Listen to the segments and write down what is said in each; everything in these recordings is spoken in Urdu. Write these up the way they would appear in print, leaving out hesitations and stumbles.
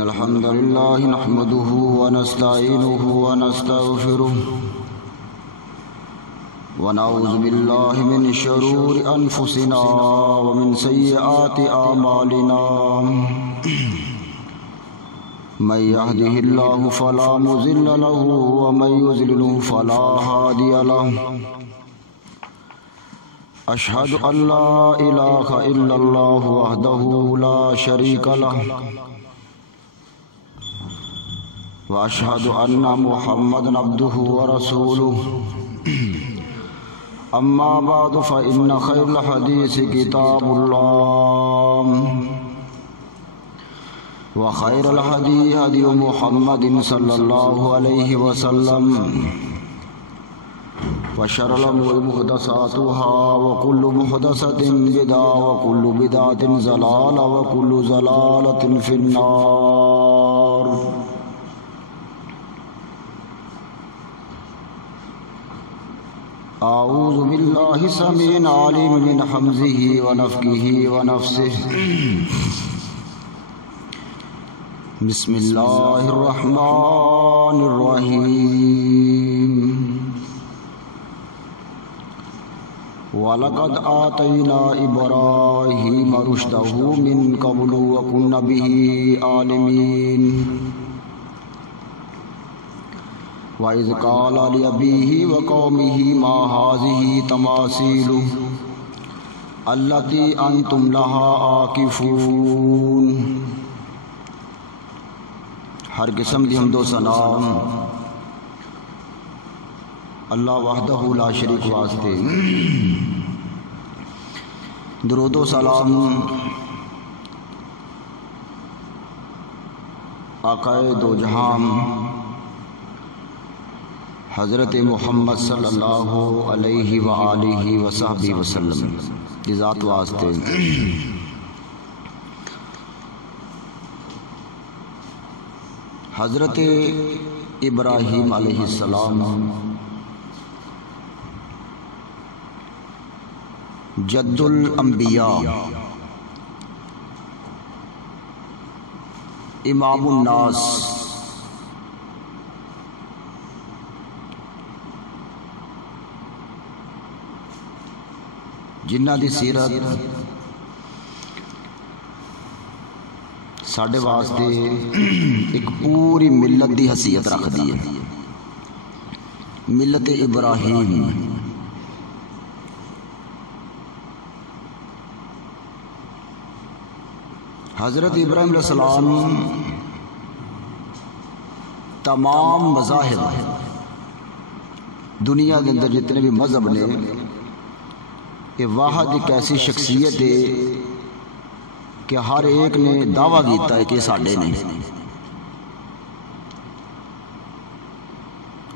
الحمد لله نحمده ونستعينه ونستغفره ونعوذ بالله من شرور أنفسنا ومن سيئات أعمالنا من يهده الله فلا مضل له ومن يضلل فلا هادي له أشهد أن لا إله إلا الله وحده لا شريك له وأشهد أن محمدا عبده ورسوله أما بعد فإن خير الحديث كتاب الله وخير الهدي هدي محمد صلى الله عليه وسلم وشر الأمور محدثاتها وكل محدثة بدعة وكل بدعة ضلالة وكل ضلالة في النار. أعوذ بالله السميع العليم من حمزه ونفخه ونفسه. بسم الله الرحمن الرحيم. وَلَقَدْ آتَيْنَا إِبْرَاهِيمَ رُشْدَهُ مِنْ قَبْلُ وَكُنَّا بِهِ عَالِمِينَ. وَإِذْ قَالَ لِأَبِيهِ وَقَوْمِهِ مَا هَٰذِهِ تَمَاثِيلُ الَّتِي أَنْتُمْ لَهَا عَاكِفُونَ. ہر قسم دی حمد و ثنا اللہ وحدہ لا شریک واسطے. درود و سلام آقائے دو جہان حضرت محمد صلی اللہ علیہ وآلہ وصحبہ وسلم کی ذات واسطے. حضرت ابراہیم علیہ السلام جد الانبیاء امام الناس جنہ دی سیرت ساڈے واسطے ایک پوری ملت دی حیثیت رکھ دی ہے. ملت ابراہیم حضرت ابراہیم علیہ السلام تمام مذاہب دنیا کے اندر جتنے بھی مذہب نے یہ واحد ایک ایسی شخصیت ہے کہ ہر ایک نے دعویٰ کیتا ہے کہ ساڈے نے.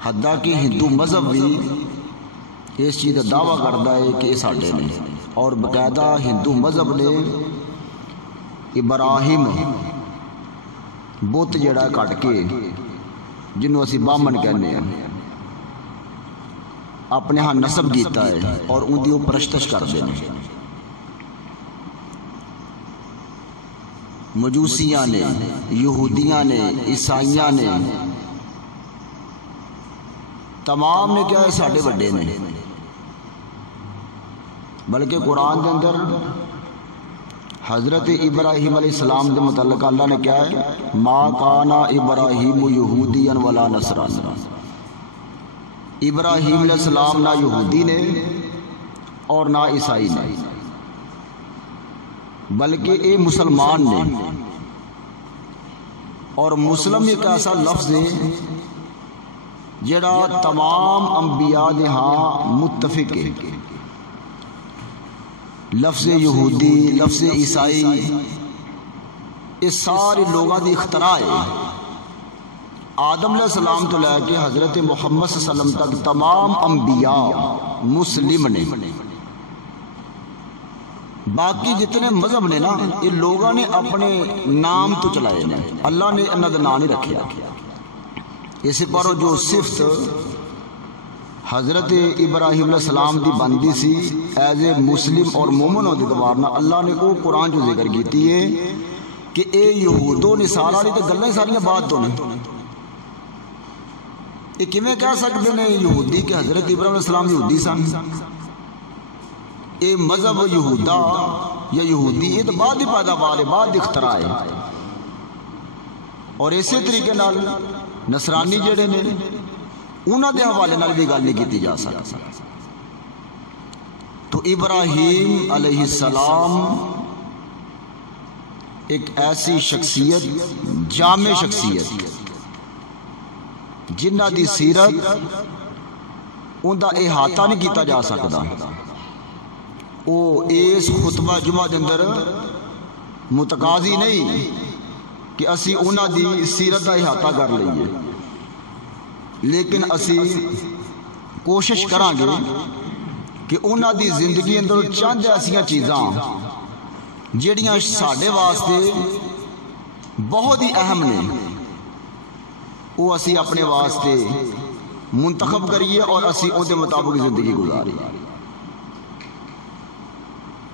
حتیٰ کہ ہندو مذہب بھی اس چیز کا دعویٰ کرتا ہے کہ یہ ساڈے نے، اور باقاعدہ ہندو مذہب نے ابراہیم بت جڑا کٹ کے جنہوں اسی بامن کہنے ہیں اپنے ہاں نسب کیتا ہے اور ان دی پرستش کرتے ہیں. مجوسیاں نے، یہودیاں نے، عیسائیاں نے، تمام نے کیا ہے ساڈے وڈے نے. بلکہ قرآن کے اندر حضرت ابراہیم علیہ السلام کے متعلق اللہ نے کیا ہے ما کان ابراہیم یہودیا ولا نصرانی. ابراہیم علیہ السلام نہ یہودی نے اور نہ عیسائی نے، بلکہ یہ مسلمان نے. اور مسلم ایک ایسا لفظ ہے جڑا تمام انبیاء دے ہاں متفق ہے. لفظ یہودی، لفظ عیسائی یہ سارے لوگوں دی اختراع ہے. آدم علیہ السلام تو لے کے حضرت محمد صلی اللہ علیہ وسلم تک تمام انبیاء مسلم نے. باقی جتنے مذہب نے نا یہ لوگوں نے اپنے نام تو چلائے نے، اللہ نے انہاں دا نام نہیں رکھیا. اس پر جو صفت حضرت ابراہیم علیہ السلام دی بندی سی ایز اے مسلم اور مومن ہونے اعتبار نال اللہ نے وہ قرآن جو ذکر کیتی ہے کہ اے یہود و نصارا والی تے گلاں ساریاں بات تو نہیں. یہ کیویں کہہ سکتے ہیں یہودی کہ حضرت ابراہیم علیہ السلام یہودی سن؟ یہ مذہب یہودا یا یہودی یہ تو بعد ہی پیداوار ہے، بعد اختراع ہے. اور اسی طریقے نال نصرانی جڑے نے انہاں دے حوالے نال بھی گل نہیں کی جا سکتی. تو ابراہیم علیہ السلام ایک ایسی شخصیت، جامع شخصیت جنہ دی سیرت ان دا احاطہ نہیں کیتا جا سکتا. او اس خطبہ جمعہ دے اندر متقاضی نہیں کہ اسی انہاں دی سیرت دا احاطہ کر لئیے، لیکن اسی کوشش کریں گے کہ انہاں دی زندگی اندر چند ایسیاں چیزاں جڑیاں ساڈے واسطے بہت ہی اہم نے وہ اسی اپنے واسطے منتخب کریے اور اسی ان دے مطابق زندگی گزاریے.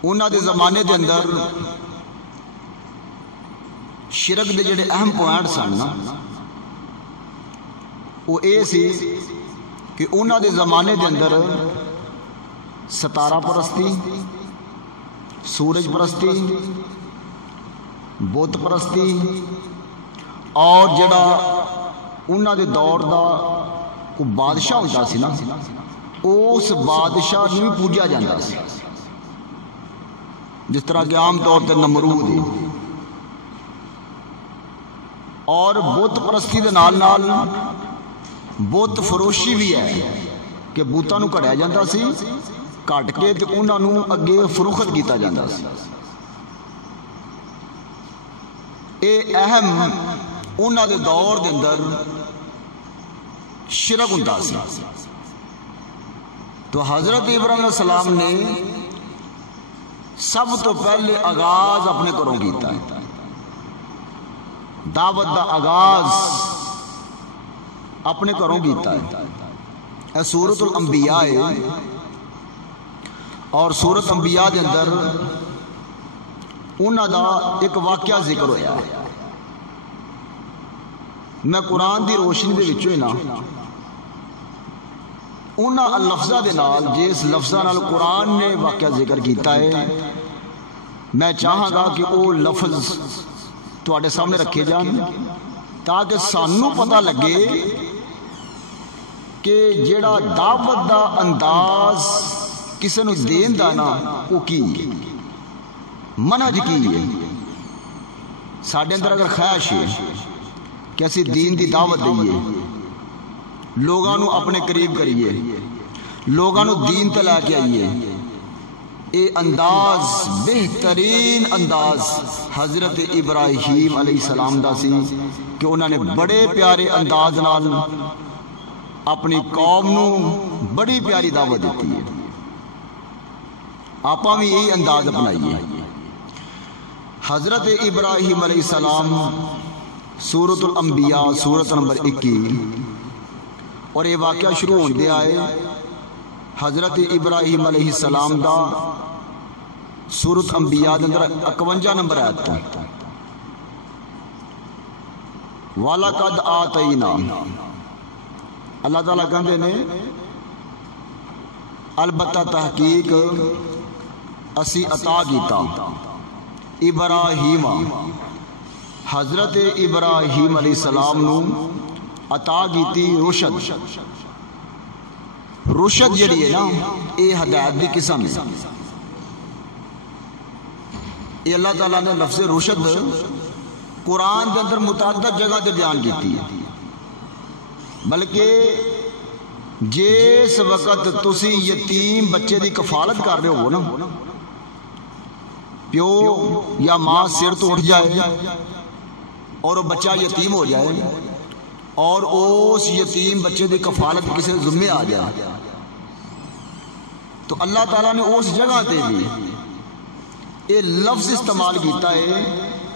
انہاں دے زمانے دے اندر شرک دے جڑے اہم پوائنٹ سن نا وہ اے سی کہ انہاں دے زمانے دے اندر ستارہ پرستی، سورج پرستی، بت پرستی، اور جڑا انہاں دے دور دا کو بادشاہ ہوتا سی نا اس بادشاہ نے بھی پوجا جاتا سی، جس طرح کہ عام طور پر نمرود ہے. اور بت پرستی دے نال نال بت فروشی بھی ہے کہ بتاں نو کڑیا جاتا سی، کٹ کے تے انہاں نو اگے فروخت کیتا جاتا سی. اے اہم انہاں دے دور دے اندر شرک ہوندا سی. تو حضرت ابراہیم علیہ السلام نے سب تو پہلے آغاز اپنے گھروں کیتا ہے، دعوت دا آغاز اپنے گھروں کیتا ہے. اے سورۃ الانبیاء ہے اور سورۃ انبیاء دے اندر انہاں دا ایک واقعہ ذکر ہویا ہے. میں قرآن دی روشنی دے وچوں ہی نا انہاں لفظاں دے نال جس لفظاں نال قرآن نے واقعہ ذکر کیتا ہے میں چاہاں گا کہ وہ لفظ تواڈے سامنے رکھے جان تاکہ سانوں پتہ لگے کہ جڑا دعوت دا انداز کسے نو دین دا نا وہ کی منہج کی ہے. ساڈے اندر اگر خواہش ہے کہ اسی دین دی دعوت دئیے، لوگاں نو اپنے قریب کریے، لوگاں نو دین تے لے کے آئیے، اے انداز بہترین انداز حضرت ابراہیم علیہ السلام دا سی کہ انہوں نے بڑے پیارے انداز نال اپنی قوم نو بڑی پیاری دعوت دیتی ہے. آپاں بھی یہی انداز اپنائیے. حضرت ابراہیم علیہ السلام سورۃ الانبیاء سورۃ نمبر 21 اور یہ واقعہ شروع ہوندے آئے حضرت ابراہیم علیہ السلام دا سورۃ انبیاء دے اندر 51 نمبر آیت تو وَلَقَدْ آتَيْنَا اللہ تعالیٰ کہندے نے البتہ تحقیق اسی عطا کیتا ابراہیم حضرت ابراہیم علیہ السلام نو عطا کیتی رشد. رشد جڑی ہے نا یہ ہدایت دی قسم ہے. یہ اللہ تعالیٰ نے لفظ رشد قرآن دے اندر متعدد جگہ تے بیان کیتی ہے. بلکہ جس وقت تسی یتیم بچے دی کفالت کر رہے ہو نا، پیو یا ماں سر تو اٹھ جائے اور وہ بچہ یتیم ہو جائے اور اس یتیم بچے دی کفالت کسی ذمہ آ جائے تو اللہ تعالیٰ نے اس جگہ تے بھی یہ لفظ استعمال کیتا ہے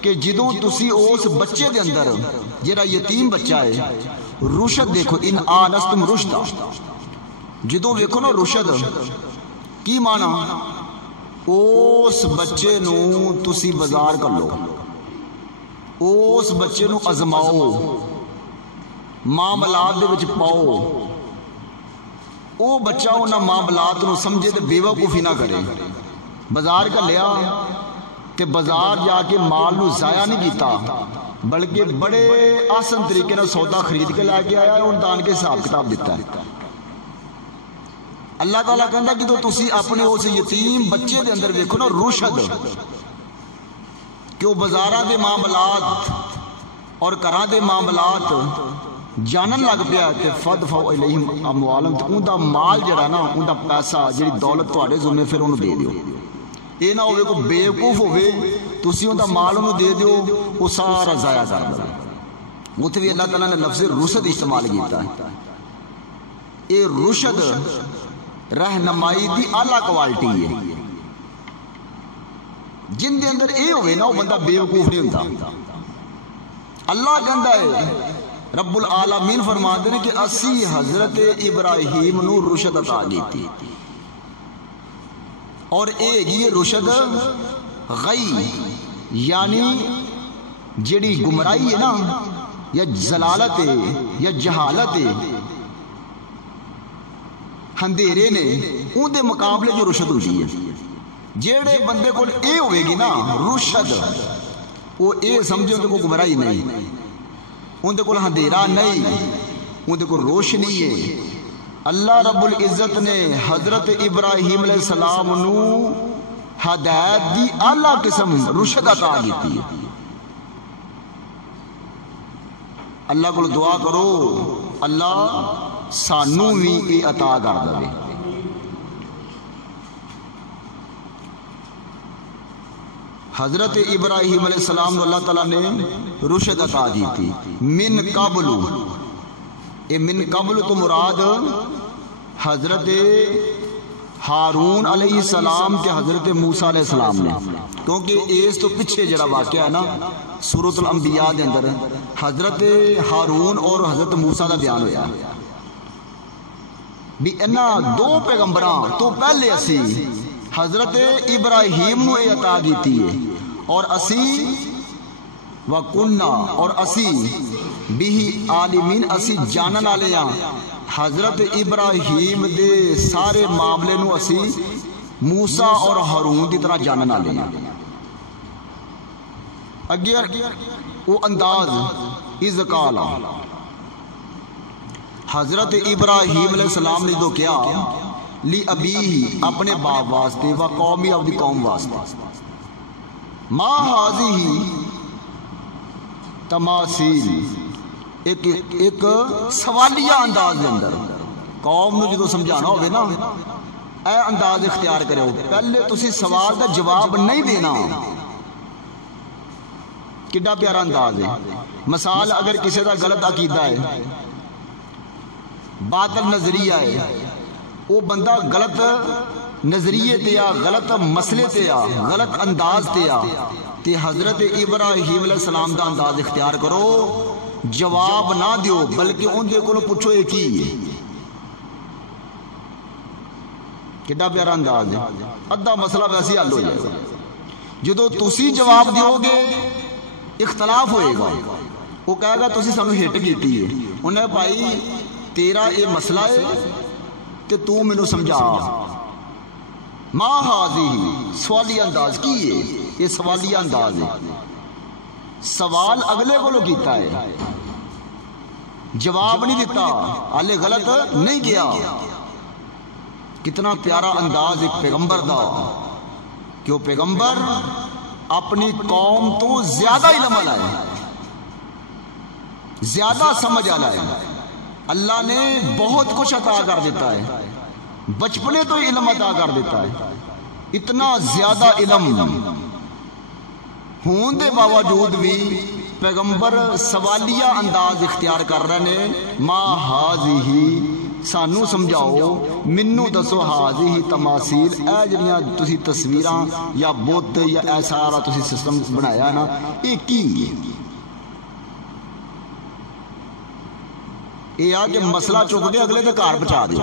کہ جدوں تسی اس بچے دے اندر جڑا یتیم بچہ ہے رشد دیکھو ان آنستم رشدہ جدوں ویکھو نا رشد کی مانا، اس بچے نو تسی بازار کر لو، اس بچے نو ازماؤ، معاملات دے وچ پاؤ، او بچہ انہاں معاملات نو سمجھے تے بے وقوفی نہ کرے۔ بازار کا لیا تے بازار جا کے مال نو ضائع نہیں کیتا، بلکہ بڑے آسن طریقے نال سودا خرید کے لے کے آیا اور دان کے حساب کتاب دیتا ہے۔ اللہ تعالیٰ کہندا کہ تو تسی اپنے اس یتیم بچے دے اندر ویکھو نا رشد، کہ وہ بازاراں دے معاملات اور گھراں دے معاملات جانن لگ پیا کہ فدفعوا الیہم اموالہم، تے اوندا مال جڑا نا، اوندا پیسہ جڑی دولت تواڈے ذمے پھر اونوں دے دیو۔ یہ نہ ہوئے کوئی بیوقوف ہوئے تسی اوندا مال اونوں دے دیو وہ سارا ضائع کر دو۔ اتنے بھی اللہ تعالیٰ نے لفظ رشد استعمال کیتا ہے۔ یہ رشد رہنمائی دی اعلیٰ کوالٹی ہے، جن دے اندر اے ہوئے نا وہ بندہ بیوقوف نہیں ہوتا۔ اللہ کہندا ہے، رب العالمین فرماتے ہیں کہ اسی حضرت ابراہیم نو رشد عطا کیتی، اور ایک یہ رشد غی یعنی جڑی گمراہی ہے نا، یا ضلالت ہے یا جہالت ہے، اندھیرے نے ان دے مقابلے جو رشد ہوئی ہے۔ جیڑے بندے کو اے ہوئے گی نا رشد، وہ اے سمجھے ان کو گمراہی نہیں، ان کو اندھیرا نہیں، ان کو روشنی ہے۔ اللہ رب العزت نے حضرت ابراہیم علیہ السلام نو ہدایت دی اعلیٰ قسم رشد عطا کیتی ہے۔ اللہ کو دعا کرو اللہ سانو بھی یہ عطا کر دے۔ حضرت ابراہیم علیہ السلام اللہ تعالیٰ نے رشد عطا دی تھی۔ من قبل، یہ من قبل تو مراد حضرت ہارون علیہ السلام کے حضرت موسیٰ علیہ السلام نے، کیونکہ اس تو پیچھے جڑا واقعہ ہے نا سورۃ الانبیاء دے اندر حضرت ہارون اور حضرت موسیٰ دا بیان ہویا بھی انہاں دو پیغمبراں تو پہلے اسی حضرت ابراہیم نو یہ عطا کیتی ہے، اور اسی وَقُنَّا اور اسی بھی عالمین اسی جانن والے ہاں حضرت ابراہیم دے سارے معاملے نو اسی موسیٰ اور ہارون دی طرح جانن والے ہیں۔ اگر وہ انداز از قال حضرت ابراہیم علیہ السلام نے جو کیا لی ابی اپنے باپ واسطے و قومی اپنی قوم واسطے، ما حاضی تماثیل، ایک سوالیہ انداز دے اندر قوم نو جدو سمجھانا ہوئے نا اے انداز اختیار کرے ہو، پہلے تسی سوال دا جواب نہیں دینا۔ کڈا پیارا انداز ہے۔ مثال اگر کسی دا غلط عقیدہ ہے، باطل نظریہ ہے، وہ بندہ غلط نظریے تے آ، غلط مسئلے تے آ، غلط انداز تے آ، تے حضرت ابراہیم علیہ السلام دا انداز اختیار کرو، جواب نہ دیو بلکہ ان دے کو پوچھو یہ کی ہے۔ کڈا پیارا انداز ہے۔ ادھا مسئلہ ویسے حل ہو جائے گا۔ جدو تسی جواب دیو گے اختلاف ہوئے گا، وہ کہے گا تسی سانو ہٹ کیتی ہے، انہیں بھائی تیرا یہ مسئلہ ہے تے تو مینوں سمجھا۔ ما حاضی سوالی انداز کی ہے، یہ سوالیہ انداز ہے۔ سوال اگلے کو کیتا ہے، جواب نہیں دیتا، آلے غلط نہیں کیا۔ کتنا پیارا انداز ایک پیغمبر دا کہ وہ پیغمبر اپنی قوم تو زیادہ علم والا ہے، زیادہ سمجھ والا ہے۔ اللہ نے بہت کچھ عطا کر دیتا ہے، بچپنے تو علم عطا کر دیتا ہے۔ اتنا زیادہ علم ہون دے باوجود بھی پیغمبر سوالیہ انداز اختیار کر رہے ہیں۔ ما حاضی سانو سمجھاؤ، منو دسو حاضی تماثیل، اے جڑیاں تسی تصویراں یا بت یا اے سارا تسی سسٹم بنایا نا، یہ کی ہے؟ یہ آ کہ مسئلہ چک دے اگلے دے گھر پہنچا دے۔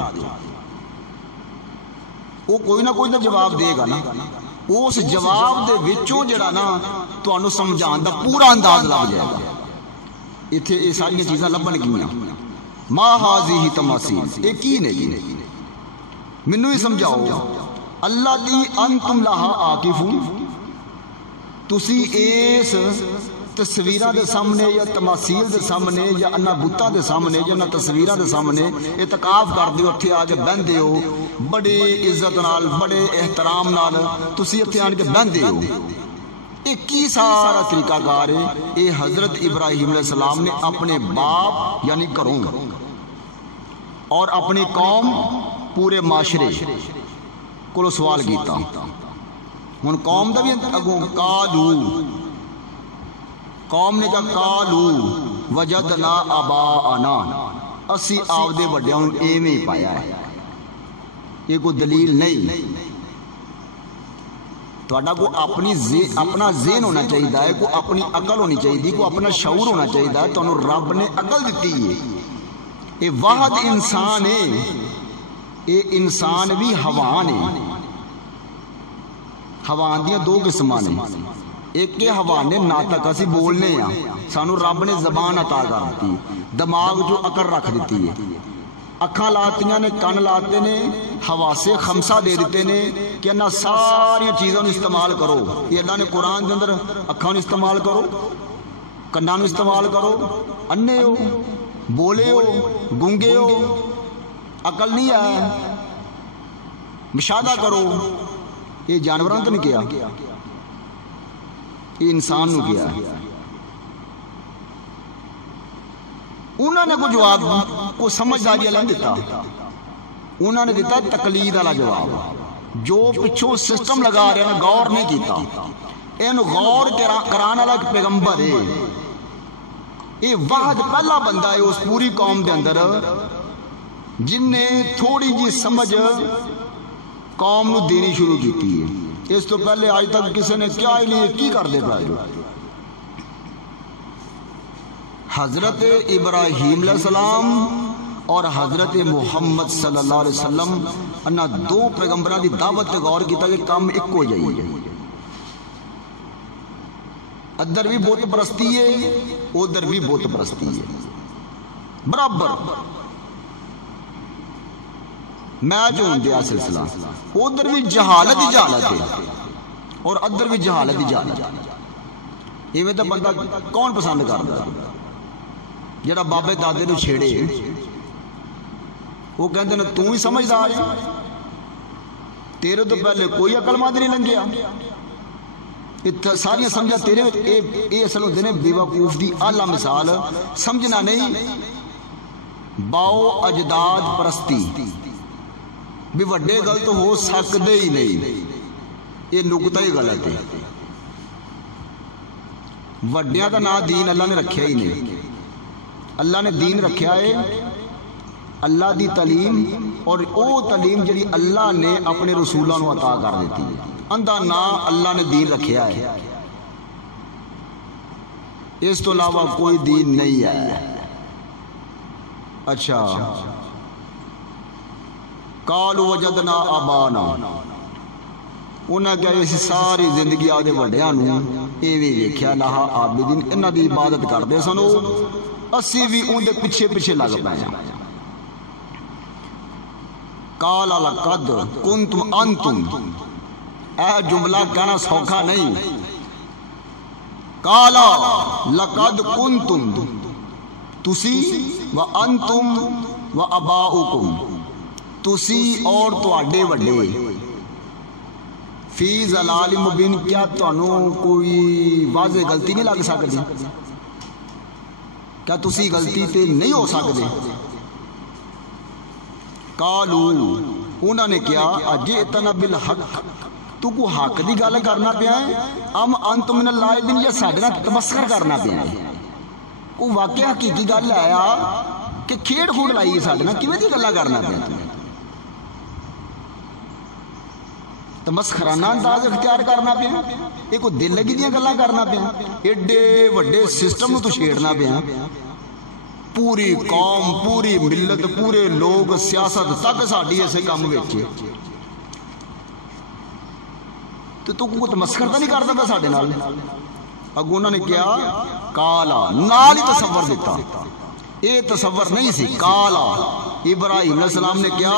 وہ کوئی نہ کوئی تو جواب دے گا نا. اس جواب دے وچوں جڑا نا تانوں سمجھان دا پورا انداز لگ جائے گا. اتنے یہ ساری چیزاں لبن گیاں. ما ہاذہ تماثیل یہ کی نے جی؟ مینوں ہی سمجھاؤ. اللہ دی انتم لہا عاکفون. تسی اس تصویراں دے سامنے یا تماثیل دے سامنے یا انہاں بتاں دے سامنے یا انہاں تصویراں دے سامنے اعتکاف کردے ہو, اتھے آ کے بہندے ہو, بڑے عزت نال بڑے احترام نال تسی اتھے آن کے بہندے ہو. یہ کی سارا طریقہ کار ہے؟ یہ حضرت ابراہیم علیہ السلام نے اپنے باپ یعنی گھروں اور اپنی قوم پورے معاشرے کو سوال کیتا. ہن قوم دا بھی اگوں قالو, قوم نے کہا قالو وجدنا آباءنا, اسی آپ دے وڈیاں نوں ایویں ہی پایا ہے. یہ کوئی دلیل نہیں. تہاڈا کو اپنا ذہن ہونا چاہیے, کو اپنی عقل ہونی چاہیے, کو اپنا شعور ہونا چاہیے. تانوں رب نے عقل دیتی ہے. یہ واحد انسان ہے. یہ انسان بھی حیوان ہے. حیوان دیاں دو قسماں نے. ایک کے حیوان نے ناطق اسی بولنے ہیں, سانو رب نے زبان عطا کر دیتی, دماغ جو عقل رکھ دیتی ہے. اکھاں لاتیاں نے, کن لاتے نے, حواس خمسہ دے دیتے نے کہ انہاں ساری چیزوں استعمال کرو. یہ اللہ نے قرآن کے اندر اکھاں استعمال کرو, کناں استعمال کرو, انے ہو, بولے ہو, گونگے ہو, عقل نہیں ہے, مشاہدہ کرو. یہ جانوراں تو نہیں کیا, یہ انسان نو کیا ہے. انہوں نے کوئی جواب کو سمجھداری والا نہیں دیتا. انہوں نے دیتا تقلید والا جواب. جو پچھو سسٹم لگا رہے ہیں غور نہیں کیتا. این غور کران والا ایک پیغمبر ہے. یہ واحد پہلا بندہ ہے اس پوری قوم دے اندر جن نے تھوڑی جی سمجھ قوم نو دینی شروع کی ہے. اس تو پہلے آج تک کسی نے کیا ہی نہیں, کی کر دے پائے. حضرت ابراہیم علیہ السلام اور حضرت محمد صلی اللہ علیہ وسلم انہاں دو پیغمبراں دی دعوت تے غور کیتا کہ کام ایک ہو جائے. ادھر بھی بت پرستی ہے, ادھر بھی بت پرستی ہے, برابر میچ ہو گیا سلسلہ. ادھر بھی جہالت ہی جہالت ہے اور ادھر بھی جہالت ہی جہالت. ایویں تو بندہ کون پسند کرتا ہے جڑا بابے دادے نو چھیڑے؟ وہ کہتے ہیں تو ہی سمجھدار ہے, تیرے تو پہلے کوئی عقل مند نہیں لنگیا. ساری سمجھا تیرے. یہ اصل ہوتے ہیں بے وقوف دی اعلیٰ مثال. سمجھنا نہیں, باؤ اجداد پرستی بھی وڈے غلط ہو سکتے ہی نہیں. یہ نقطہ ہی غلط ہے. وڈیاں کا نام دین اللہ نے رکھیا ہی نہیں. اللہ نے دین رکھیا ہے اللہ دی تعلیم, اور او تعلیم جڑی اللہ نے اپنے رسولوں کو عطا کر دیتی ہے. اندھا نام اللہ نے دین رکھیا ہے, اس تو علاوہ کوئی دین نہیں ہے. اچھا, قالوا وجدنا آبانا, انہاں کہا اسی ساری زندگی آدھے وڈیاں نو ایویں ویکھیا لہا عابدین, انہاں دی عبادت کردے سنو, اسی بھی ان دے پیچھے پیچھے لگ پائے. قال لقد کنتم انتم, اے جملہ کہنا سوکھا نہیں. قال لقد کنتم, تسی و انتم و اباؤکم, تسی اور تواڈے وڈے, فی ضلال مبین, کیا تانوں کوئی واضح غلطی نہیں لگ سکتی؟ کیا تسی غلطی تے نہیں ہو سکتے؟ قالو, انہوں نے کیا اجئتنا بالحق, تو کو حق دی گل کرنا پیا ہے, ام انتم من اللاعبین, یا ساڈے نال تمسخر کرنا پیا ہے؟ وہ واقعہ حقیقی گل آیا کہ کھیڑ کھوڑ لائی ساڈے نال, کیویں دی گلاں کرنا پیا؟ تمسخرانہ انداز اختیار کرنا پیا, یہ کوئی دل لگی دیاں گلاں کرنا پیا؟ ایڈے وڈے سسٹم تو چھیڑنا پیا. پوری قوم, پوری ملت, پورے لوگ, سیاست تک ساڈی اسے کام وچ. تو کوئی تمسخر تو نہیں کرتا پیا ساڈے نال؟ اگوں انہوں نے کیا کالا نال ہی تصور دیتا، یہ تصور نہیں سی کالا۔ ابراہیم علیہ السلام نے کیا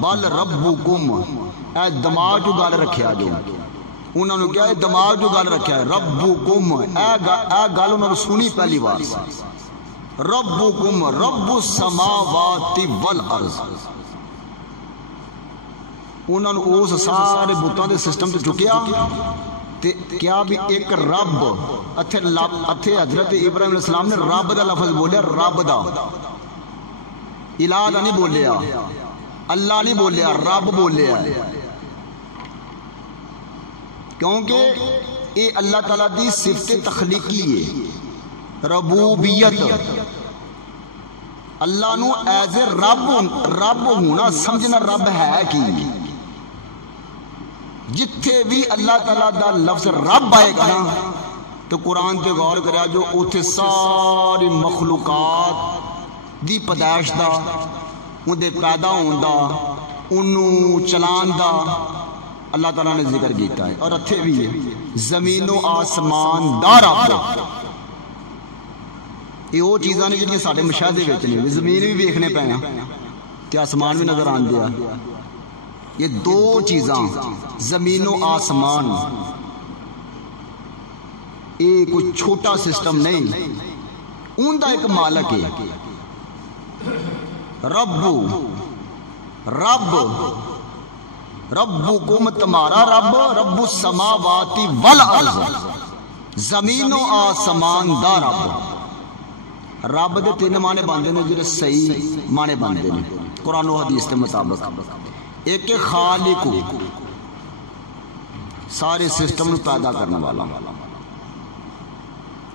بل ربکم، اے دماغ جو گل رکھیا جو انہوں نے کیا دماغ جو گل رکھیا ہے ربکم، اے گل انہوں نے سنی پہلی بار، ربکم رب السماوات والارض۔ انہوں نے اس سارے بتوں دے سسٹم تے چکیا تے کیا بھی ایک رب اتھے حضرت ابراہیم علیہ السلام نے رب دا لفظ بولیا، رب دا، الہ دا نہیں بولیا، اللہ نہیں بولیا، رب بولیا، کیونکہ یہ اللہ تعالیٰ دی صفت تخلیقی ہے، ربوبیت۔ اللہ نو ایز اے رب ہونا سمجھنا، رب ہے کی جتھے بھی اللہ تعالیٰ دا لفظ رب آئے گا نا تو قرآن تے غور کریا جو اتھے ساری مخلوقات دی پیدائش دا، ان دے پیدا ہون دا، انہوں چلان دا اللہ تعالیٰ نے ذکر کیتا ہے۔ اور اتھے بھی ہے زمین و آسمان دا رب، یہ وہ چیزاں نے جنہیں ساڑھے مشاہدے وچ نہیں، زمین بھی دیکھنے پہ ہیں تے آسمان بھی نظر آن دیا۔ یہ دو چیزاں زمین و آسمان، یہ کوئی چھوٹا سسٹم نہیں، ان دا ایک مالک ہے ربکم، تمہارا رب، رب السماوات والارض، زمین و آسمان دا رب۔ رب دے تین معنی باندھے نے جنہیں صحیح معنی باندھے نے قرآن و حدیث کے مطابق۔ ایک خالق، سارے سسٹم نو پیدا کرنے والا،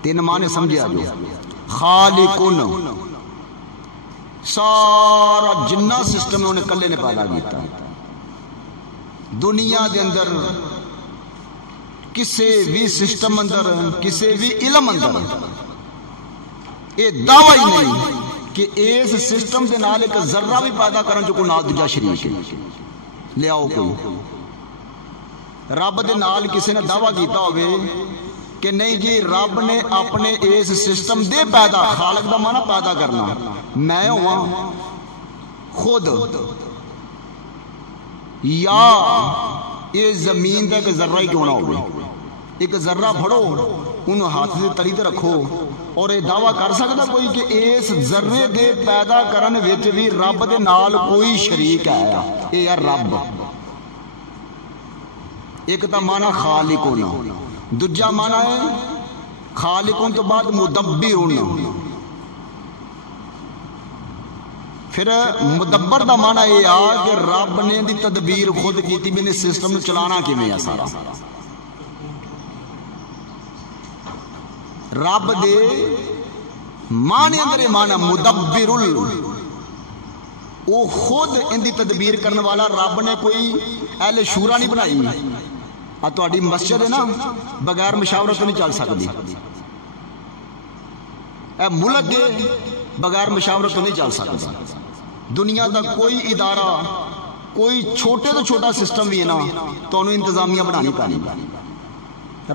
تین معنی سمجھے آجو، خالقن، سارا جنہ سسٹم انہیں کلے نے پیدا کیتا۔ دنیا دے اندر کسی بھی سسٹم اندر، کسی بھی علم اندر یہ دعویٰ ہی نہیں کہ اس سسٹم دے نال ایک ذرہ بھی پیدا کرن جو کوئی نال دوجا شریک ہے، لے آؤ کوئی رب دے نال کسی نے دعویٰ کیتا ہوئے کہ نہیں جی رب نے اپنے اس سسٹم دے پیدا، خالق دا معنی پیدا کرنا، میں ہوا خود، یا یہ زمین دا ایک ذرہ ہی کیوں نہ ہوئے، ایک ذرہ پھڑو انہوں ہاتھ دے تلی تے رکھو اور یہ دعویٰ کر سکتا کوئی کہ اس ذرے دے پیدا کرن وچ بھی رب دے نال کوئی شریک ہے؟ یہ ہے رب۔ ایک تا معنی خالقون، دوجا معنی ہے خالقون تو بعد مدبرون، پھر مدبر دا معنی یہ آ کہ رب نے دی تدبیر خود کیتی بھی نے سسٹم نو چلانا کیویں ہے سارا۔ رب دے معنی اندر معنی مدبر، وہ خود ان دی تدبیر کرنے والا، رب نے کوئی اہل شورا نہیں بنائی۔ تہاڈی مسجد ہے نا بغیر مشاورت تو نہیں چل سکتی، اے ملک ہے بغیر مشاورت تو نہیں چل سکتا۔ دنیا دا کوئی ادارہ، کوئی چھوٹے تو چھوٹا سسٹم بھی ہے نا تو انہوں انتظامیہ بنانی پانی،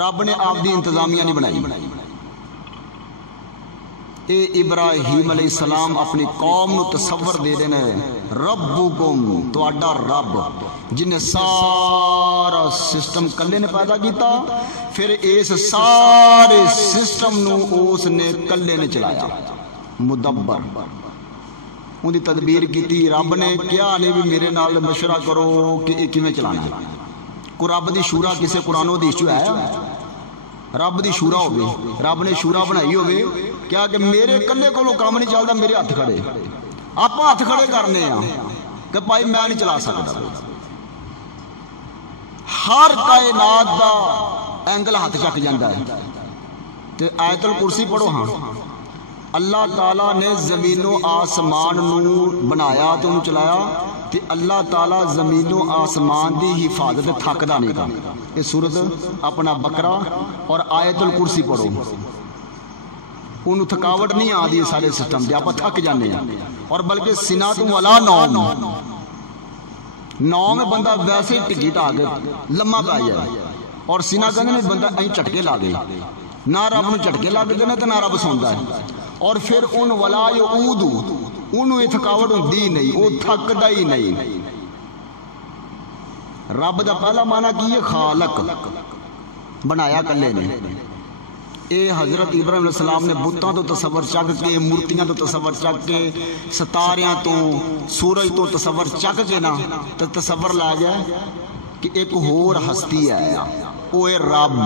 رب نے آپ دی انتظامیہ نہیں بنائی۔ اے ابراہیم علیہ السلام اپنی قوم نو تصور دے دینا ہے ربکم، تواڈا رب جن نے سارا سسٹم کلے نے پیدا کیتا، پھر اس سارے سسٹم نو اس نے کلے نے چلایا، مدبر، ان دی تدبیر کیتی۔ رب نے کیا نہیں بھی میرے نال مشورہ کرو کہ یہ کیویں چلانا ہے؟ کوئی رب دی شورا کسے قرآن و حدیث چ ہے؟ رب دی شورا ہوگی، رب نے شورا بنائی ہوگی کیا کہ میرے کلے کو کام نہیں چلتا، میرے ہاتھ کھڑے، آپ ہاتھ کھڑے کرنے ہیں کہ بھائی میں نہیں چلا سکتا۔ ہر کائنات دا اینگل ہاتھ چک جاتا ہے۔ تے آیت الکرسی پڑھو ہاں، اللہ تعالیٰ نے زمین و آسمان نو بنایا تو انہوں چلایا، تے اللہ تعالیٰ زمین و آسمان دی حفاظت تھکدا نہیں کا۔ یہ سورت اپنا بقرہ اور آیت الکرسی پڑھو، انہوں تھکاوٹ نہیں آدھی سارے سسٹم دے، آپ تھک جانے ہیں۔ اور بلکہ سنات والا نوم میں بندہ ویسے ٹکیٹ آگے لمحہ پہ آ جائے، اور سینہ کہندے نے بندہ ایں جھٹکے لا گئے، نہ رب نوں جھٹکے لگدے نے تے نہ رب سوندا ہے، اور پھر ان ولا یعود انہوں یہ تھکاوٹ ہوندی نہیں، وہ تھکدا ہی نہیں۔ رب دا پہلا معنی کی ہے خالق، بنایا کلے نے۔ اے حضرت ابراہیم علیہ السلام نے بتاں تو تصور چک کے، مورتیاں تو تصور چک کے، ستاریاں تو، سورج تو تصور چک کے نا تو تصور لا گیا کہ ایک ہور ہستی ہے، وہ ہے رب۔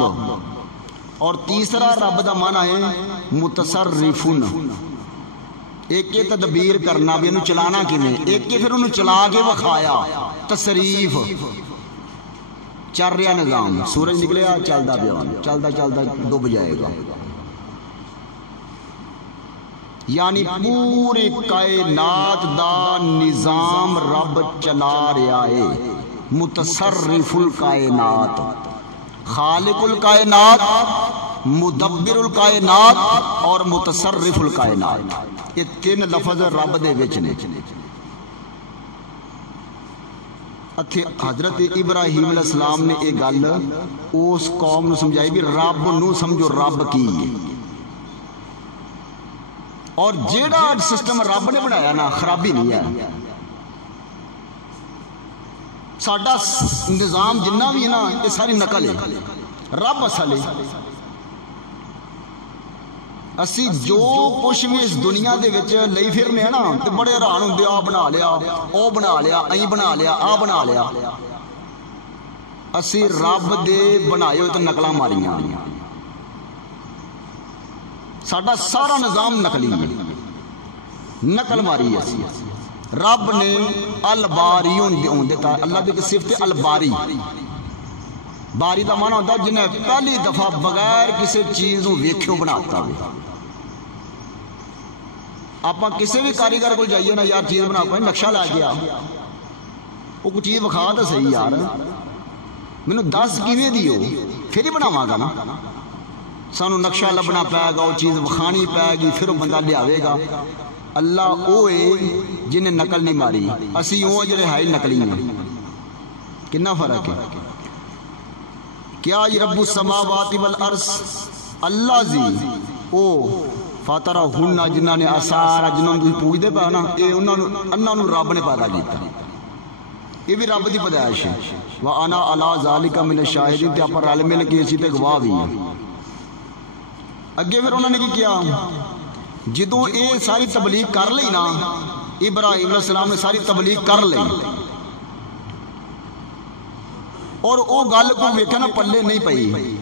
اور تیسرا رب دا معنی ہے متصرفن، ایک کے تدبیر کرنا بھی انہوں چلانا کیویں، ایک کے پھر انہوں چلا کے وکھایا، تصریف، چل رہا نظام، سورج نکلیا چلدا پیا، چلدا چلدا ڈوب جائے گا، یعنی پوری کائنات دا نظام رب چلا رہا ہے، متصرف الکائنات، خالق الکائنات، مدبر الکائنات اور متصرف الکائنات، یہ تین لفظ رب دے وچ نے۔ حضرت ابراہیم علیہ السلام نے یہ گل اس قوم نو سمجھائی بھی رب نو سمجھو رب کی، اور جیڑا سسٹم رب نے بنایا نا خرابی نہیں ہے۔ ساڈا نظام جنہ بھی ہے نا یہ ساری نقل ہے، رب اصل ہے۔ اسی جو کچھ بھی اس دنیا دے وچ لئی پھرنے ہیں نا تے بڑے حیران ہوندے، آ بنا لیا، او بنا لیا، این بنا لیا، آ بنا لیا۔ اسی رب دے بنائے ہوئے تے نقلاں ماریاں، ساڈا سارا نظام نقلی ہے، نقل ماری ہے۔ اسی رب نے الباری ہوندے تا، اللہ دی صفت الباری، باری دا معنی ہوتا ہے جنہیں پہلی دفعہ بغیر کسی چیز کو ویکھیو بناتا ہو۔ آپ کسی بھی کاریگر کو جائیے نا، یار چیز بنا پائیں، نقشہ لا گیا، وہ کوئی چیز بکھا تو صحیح یار، مینوں دس کیویں دی ہو پھر ہی بناواں گا نا۔ سانو نقشہ لبنا پائے گا، وہ چیز بکھانی پائے گی، پھر وہ بندہ لیاوے گا۔ اللہ وہ ہے جنہیں نقل نہیں ماری، اسی وہ جڑے ہے نقلی ہیں۔ کتنا فرق ہے؟ کیا یہ رب السماوات والارض اللہ زی او فاترہ ہنہ جنہاں نے آثارا جنہاں نے پوچھ دے پا نا، یہ انہاں نو رب نے پیدا کیتا، یہ بھی رب دی پیدائش ہے۔ وَأَنَا عَلَىٰ ذَلِكَ مِنَ الشَّاهِدِينَ، تے آپ رل مل کے اسی تے گواہ بھی ہیں۔ اگے پھر انہوں نے کی کیا؟ جدوں اے ساری تبلیغ کر لئی نا، ابراہیم علیہ السلام نے ساری تبلیغ کر لئی، اور او گل کو ویکھنا پلے نہیں پئی،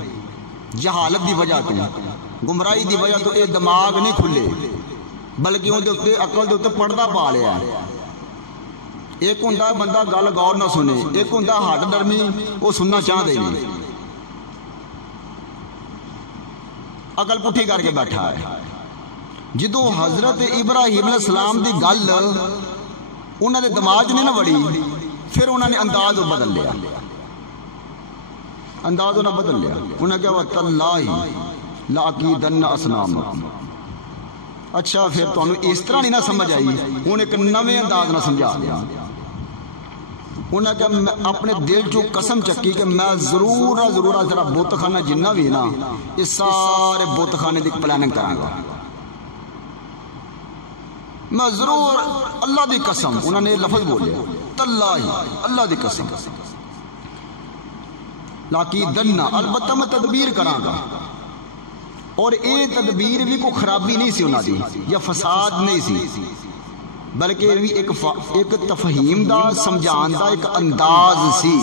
جہالت دی وجہ تو، گمراہی دی وجہ تو، اے دماغ نہیں کھلے، بلکہ اون دے اوتے عقل دے اوتے پردہ پا لیا۔ ایک ہوندا بندہ گل غور نہ سنے، ایک ہوندا ہٹ ڈرمی وہ سننا چاہدے نہیں، عقل پٹھی کر کے بیٹھا ہے۔ جدو حضرت ابراہیم علیہ السلام دی گل انہوں نے دماغ نہیں نہ وڑی، پھر انہوں نے انداز بدل لیا، انداز انہوں نے بدل لیا۔ انہوں نے کہا وَتَاللَّهِ لَأَكِيدَنَّ أَصْنَامَكُمْ۔ اچھا پھر تو انہوں اس طرح نہیں نہ سمجھ آئی، انہوں نے ایک نویں انداز نہ سمجھا دیا۔ انہوں نے کہا میں اپنے دل چو قسم چکی کہ میں ضرور ذرا بت خانہ جنہ بھی نا، یہ سارے بت خانے دی پلاننگ کروں گا، میں ضرور، اللہ دی قسم، انہوں نے لفظ بولے تاللہ، اللہ دی قسم، لَأَكِيدَنَّ، البتہ میں تدبیر کراں گا۔ اور اے تدبیر بھی کوئی خرابی نہیں سی انہاں دی یا فساد نہیں سی، بلکہ بھی ایک تفہیم دا، سمجھان دا ایک انداز سی۔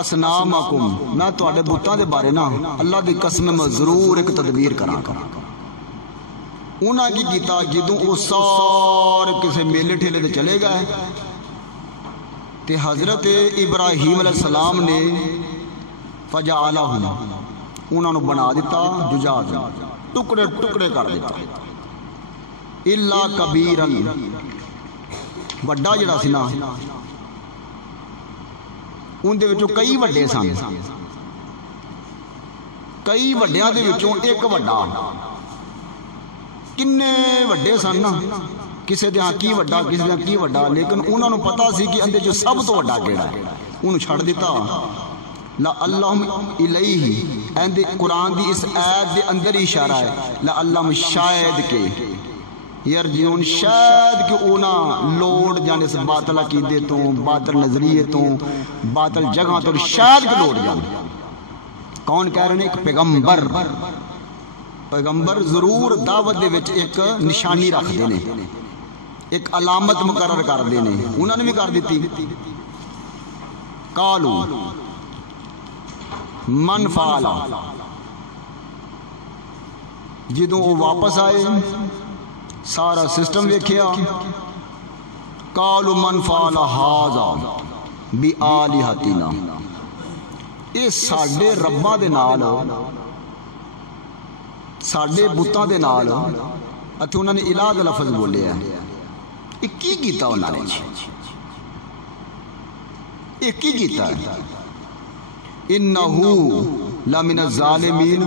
اسنامکم، میں تواڈے بتاں دے بارے نا اللہ دی قسم میں ضرور ایک تدبیر کراں گا۔ انہاں کی کیتا جدوں وہ سارے کسے میلے ٹھیلے تے چلے گئے تے حضرت ابراہیم علیہ السلام نے فجعلہم، انہاں نو بنا دیتا ججاج، ٹکڑے ٹکڑے کر دیتا۔ الا کبیرن، بڑا جڑا سی نا ان دے وچوں کئی وڈے سن، کئی وڈیاں دے وچوں ایک وڈا، کنے وڈے سن نا کسی دے ہاں کی وڈا کسی دے ہاں کی وڈا، لیکن انہوں نے پتا سی کہ اندر جو سب تو وڈا کیڑا ہے انہوں چھڑ دیتا۔ لعلہم الیہ اندے قرآن دی اس آیت دے اندر ہی اشارہ ہے، لعلہم شاید کے یرجعون، شاید کہ اونا لوڑ جانے سے باطل عقیدے تو، باطل نظریے تو، باطل جگہ تو، شاید کہ لوڑ جانے۔ کون کہہ رہے ہیں؟ ایک پیغمبر، پیغمبر ضرور دعوت دے وچ ایک نشانی رکھ دینے، ایک علامت مقرر کر دینے، انہوں نے بھی کر دیتی۔ قالو من فعلا، جدوں وہ واپس آئے سارا سسٹم ویکھیا، قالو من فعلا ھذا بآلہتنا، اے ساڈے رباں دے نال، ساڈے بتاں دے نال، اتھے انہوں نے الہ دا لفظ بولے ہیں، یہ کی کیتا انہوں نے؟ یہ کی کیتا ہے؟ انہو لمن الظالمین،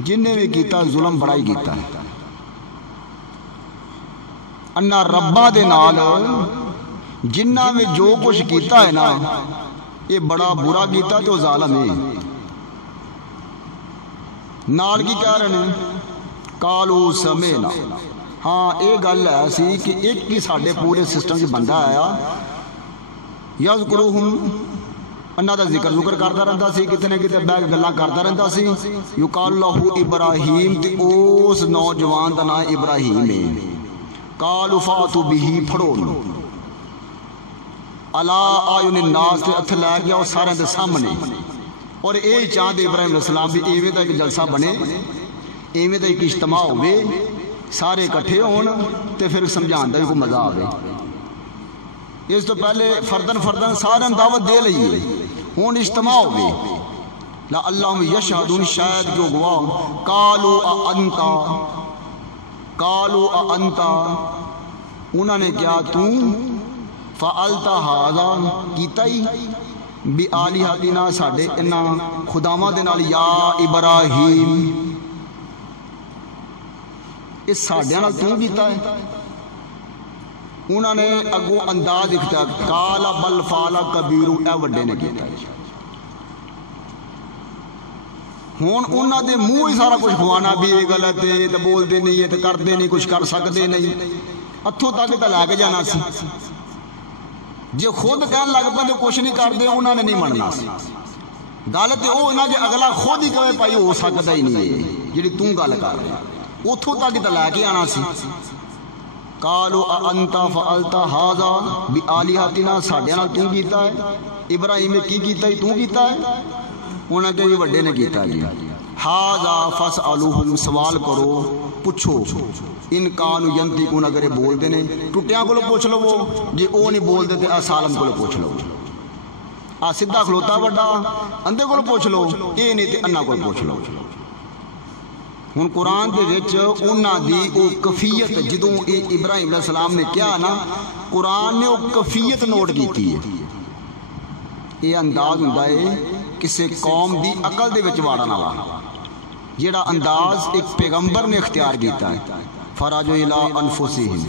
جن نے بھی کیتا ظلم بڑا ہی کیتا ہے۔ انہا ربا دے نال جنہ میں جو کچھ کیتا ہے نا، یہ بڑا برا کیتا تو ظالم ہے۔ نال کی کہہ رہے ہیں؟ قالو سمینا، ہاں ایک گل ہے سی کہ ایک ہی ساڑھے پورے سسٹم کی بندہ آیا، یذکرہم، انہاں دا ذکر کرتا رہتا سی، کتنے کتنے بیگ گلاں کرتا رہتا سی، یقال لہو ابراہیم، تے اس نوجوان دا نام ابراہیم ہے۔ قالوا فاتوا به، پھڑو علی اعین الناس، تے اتھے لے گیا وہ سارے دے سامنے، اور اے چاہتے ابراہیم علیہ السلام بھی ایویں دا ایک جلسہ بنے، ایویں دا ایک اجتماع ہوئے، سارے اکٹھے ہون تے پھر سمجھان دا بھی کوئی مزہ آوے۔ اس تو پہلے فردن فردن سارے دعوت دے لئیے، ہون اجتماع ہوئے، لعلہم یشہدون، شاید جو گواہ، قالوا انتا، قالوا انتا، انہوں نے کیا تو فعلتا ھذا، کیتا ہی بآلہتنا، ساڑھے انہاں خداواں دے نال، یا ابراہیم، اس ساڑھے نال تو کیتا ہے؟ انہوں نے اگو انداز اختیار، قال بل فعل کبیر، اے وڈے نے کیتا ہے۔ ہون انہوں دے منہ ہی سارا کچھ کھوانا بھی یہ غلط ہے، تو بول دے نہیں ہے، تو کر دے نہیں، کچھ کر سکتے نہیں، اتھوں تک تو لے کے جانا سی۔ جے خود کہن لگ پہ تو کچھ نہیں کر دے، انہوں نے نہیں مننا سی۔ غلط ہے وہ انہوں نے اگلا خود ہی کہے پائی ہو سکتا ہی نہیں ہے، جڑی توں گل کر رہے، اتھوں تک تو لے کے آنا سی۔ قالوا انتا فعلتا ھذا بآلہتنا، ساڈے نال تو کیتا ہے؟ ابراہیم نے کی کیتا ہے؟ تو کیتا ہے؟ انہوں نے کہا یہ وڈے نے کیتا جی۔ ھذا فاسألوہم، سوال کرو، پوچھو، ان کانوا ینطقون، اگر یہ بول دے نے، ٹٹیاں کو پوچھ لو، جی او نہیں بول دے تے سالم کو پوچھ لو، آ سدھا کھلوتا وڈا اندے کو پوچھ لو، اے نہیں تے انہاں کو پوچھ لو۔ ہن قرآن دے وچ انہاں دی او کفیت، جدوں ابراہیم علیہ السلام نے کیا نا، قرآن نے او کفیت نوٹ کیتی ہے۔ یہ انداز ہوندا ہے کسی قوم دی عقل دے وچ واڑن والا، جیڑا انداز ایک پیغمبر نے اختیار کیتا ہے۔ فراجو الی انفسہم،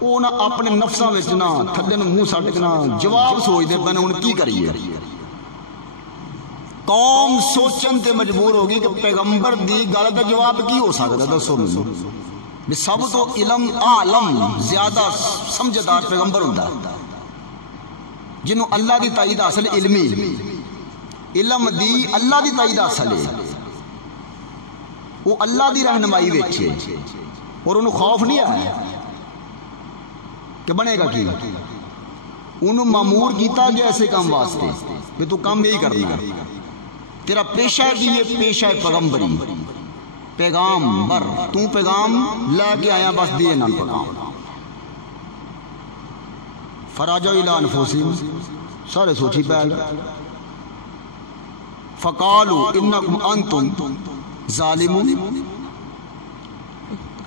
او نہ اپنے نفساں وچ نہ تھلے نوں منہ سٹ کے نہ جواب سوچ دے بنے ہن کی کریے۔ قوم سوچن تے مجبور ہوگی کہ پیغمبر دی گل دا جواب کی ہو سکتا، دسو مینوں۔ بھی سب تو علم عالم زیادہ سمجھدار پیغمبر ہوندا ہے، جنہوں اللہ دی تائید حاصل، علمی علم دی اللہ دی تائید حاصل ہے، وہ اللہ دی رہنمائی ویچے، اور انہوں خوف نہیں آیا کہ بنے گا کی، انہوں مامور کیتا گیا ایسے کام واسطے کہ تو کام یہی کرنا ہے، تیرا پیشہ کی یہ پیشہ پیغمبری، پیغامبر، تو پیغام لے کے آیا، بس دیے نہ پیغام۔ فراجعوا الی انفسہم، سارے سوچی پہ گئے، فقالوا انکم انتم ظالمون،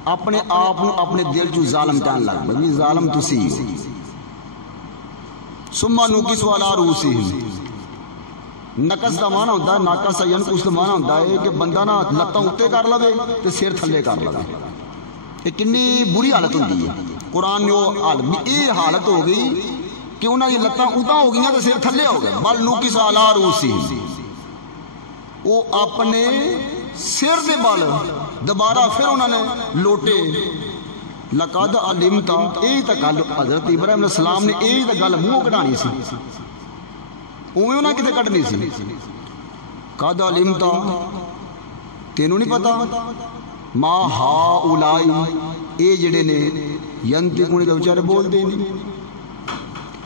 اپنے آپ اپنے دل جو ظالم کہنے لگ پے، ظالم تسی ہو۔ ثم نکسوا علی رؤوسہم، نقص دا معنی ہوتا ہے، ناقص ینقص دا معنی ہوتا ہے کہ بندہ نہ لتاں اوتے کر لوے تے سر تھلے کر لوے، یہ کنی بری حالت ہوتی ہے. قرآن نے یہ حالت ہو گئی کہ انہوں نے لتاں اداں ہو گئی تو سر تھلے ہو گئے. بل نوکس علی رؤوسہم، وہ اپنے سر دے بال دوبارہ پھر انہوں نے لوٹے. لقد علمت، یہی تو گل حضرت ابراہیم علیہ السلام نے یہی تو گل منہ کٹانی سی، اویں انہیں کتے کٹنی سی. قد علمت، تینوں نہیں پتا ما ہاؤلائی، اے جڑے نے ینطقون، تو بیچارے بولتے ہی نہیں،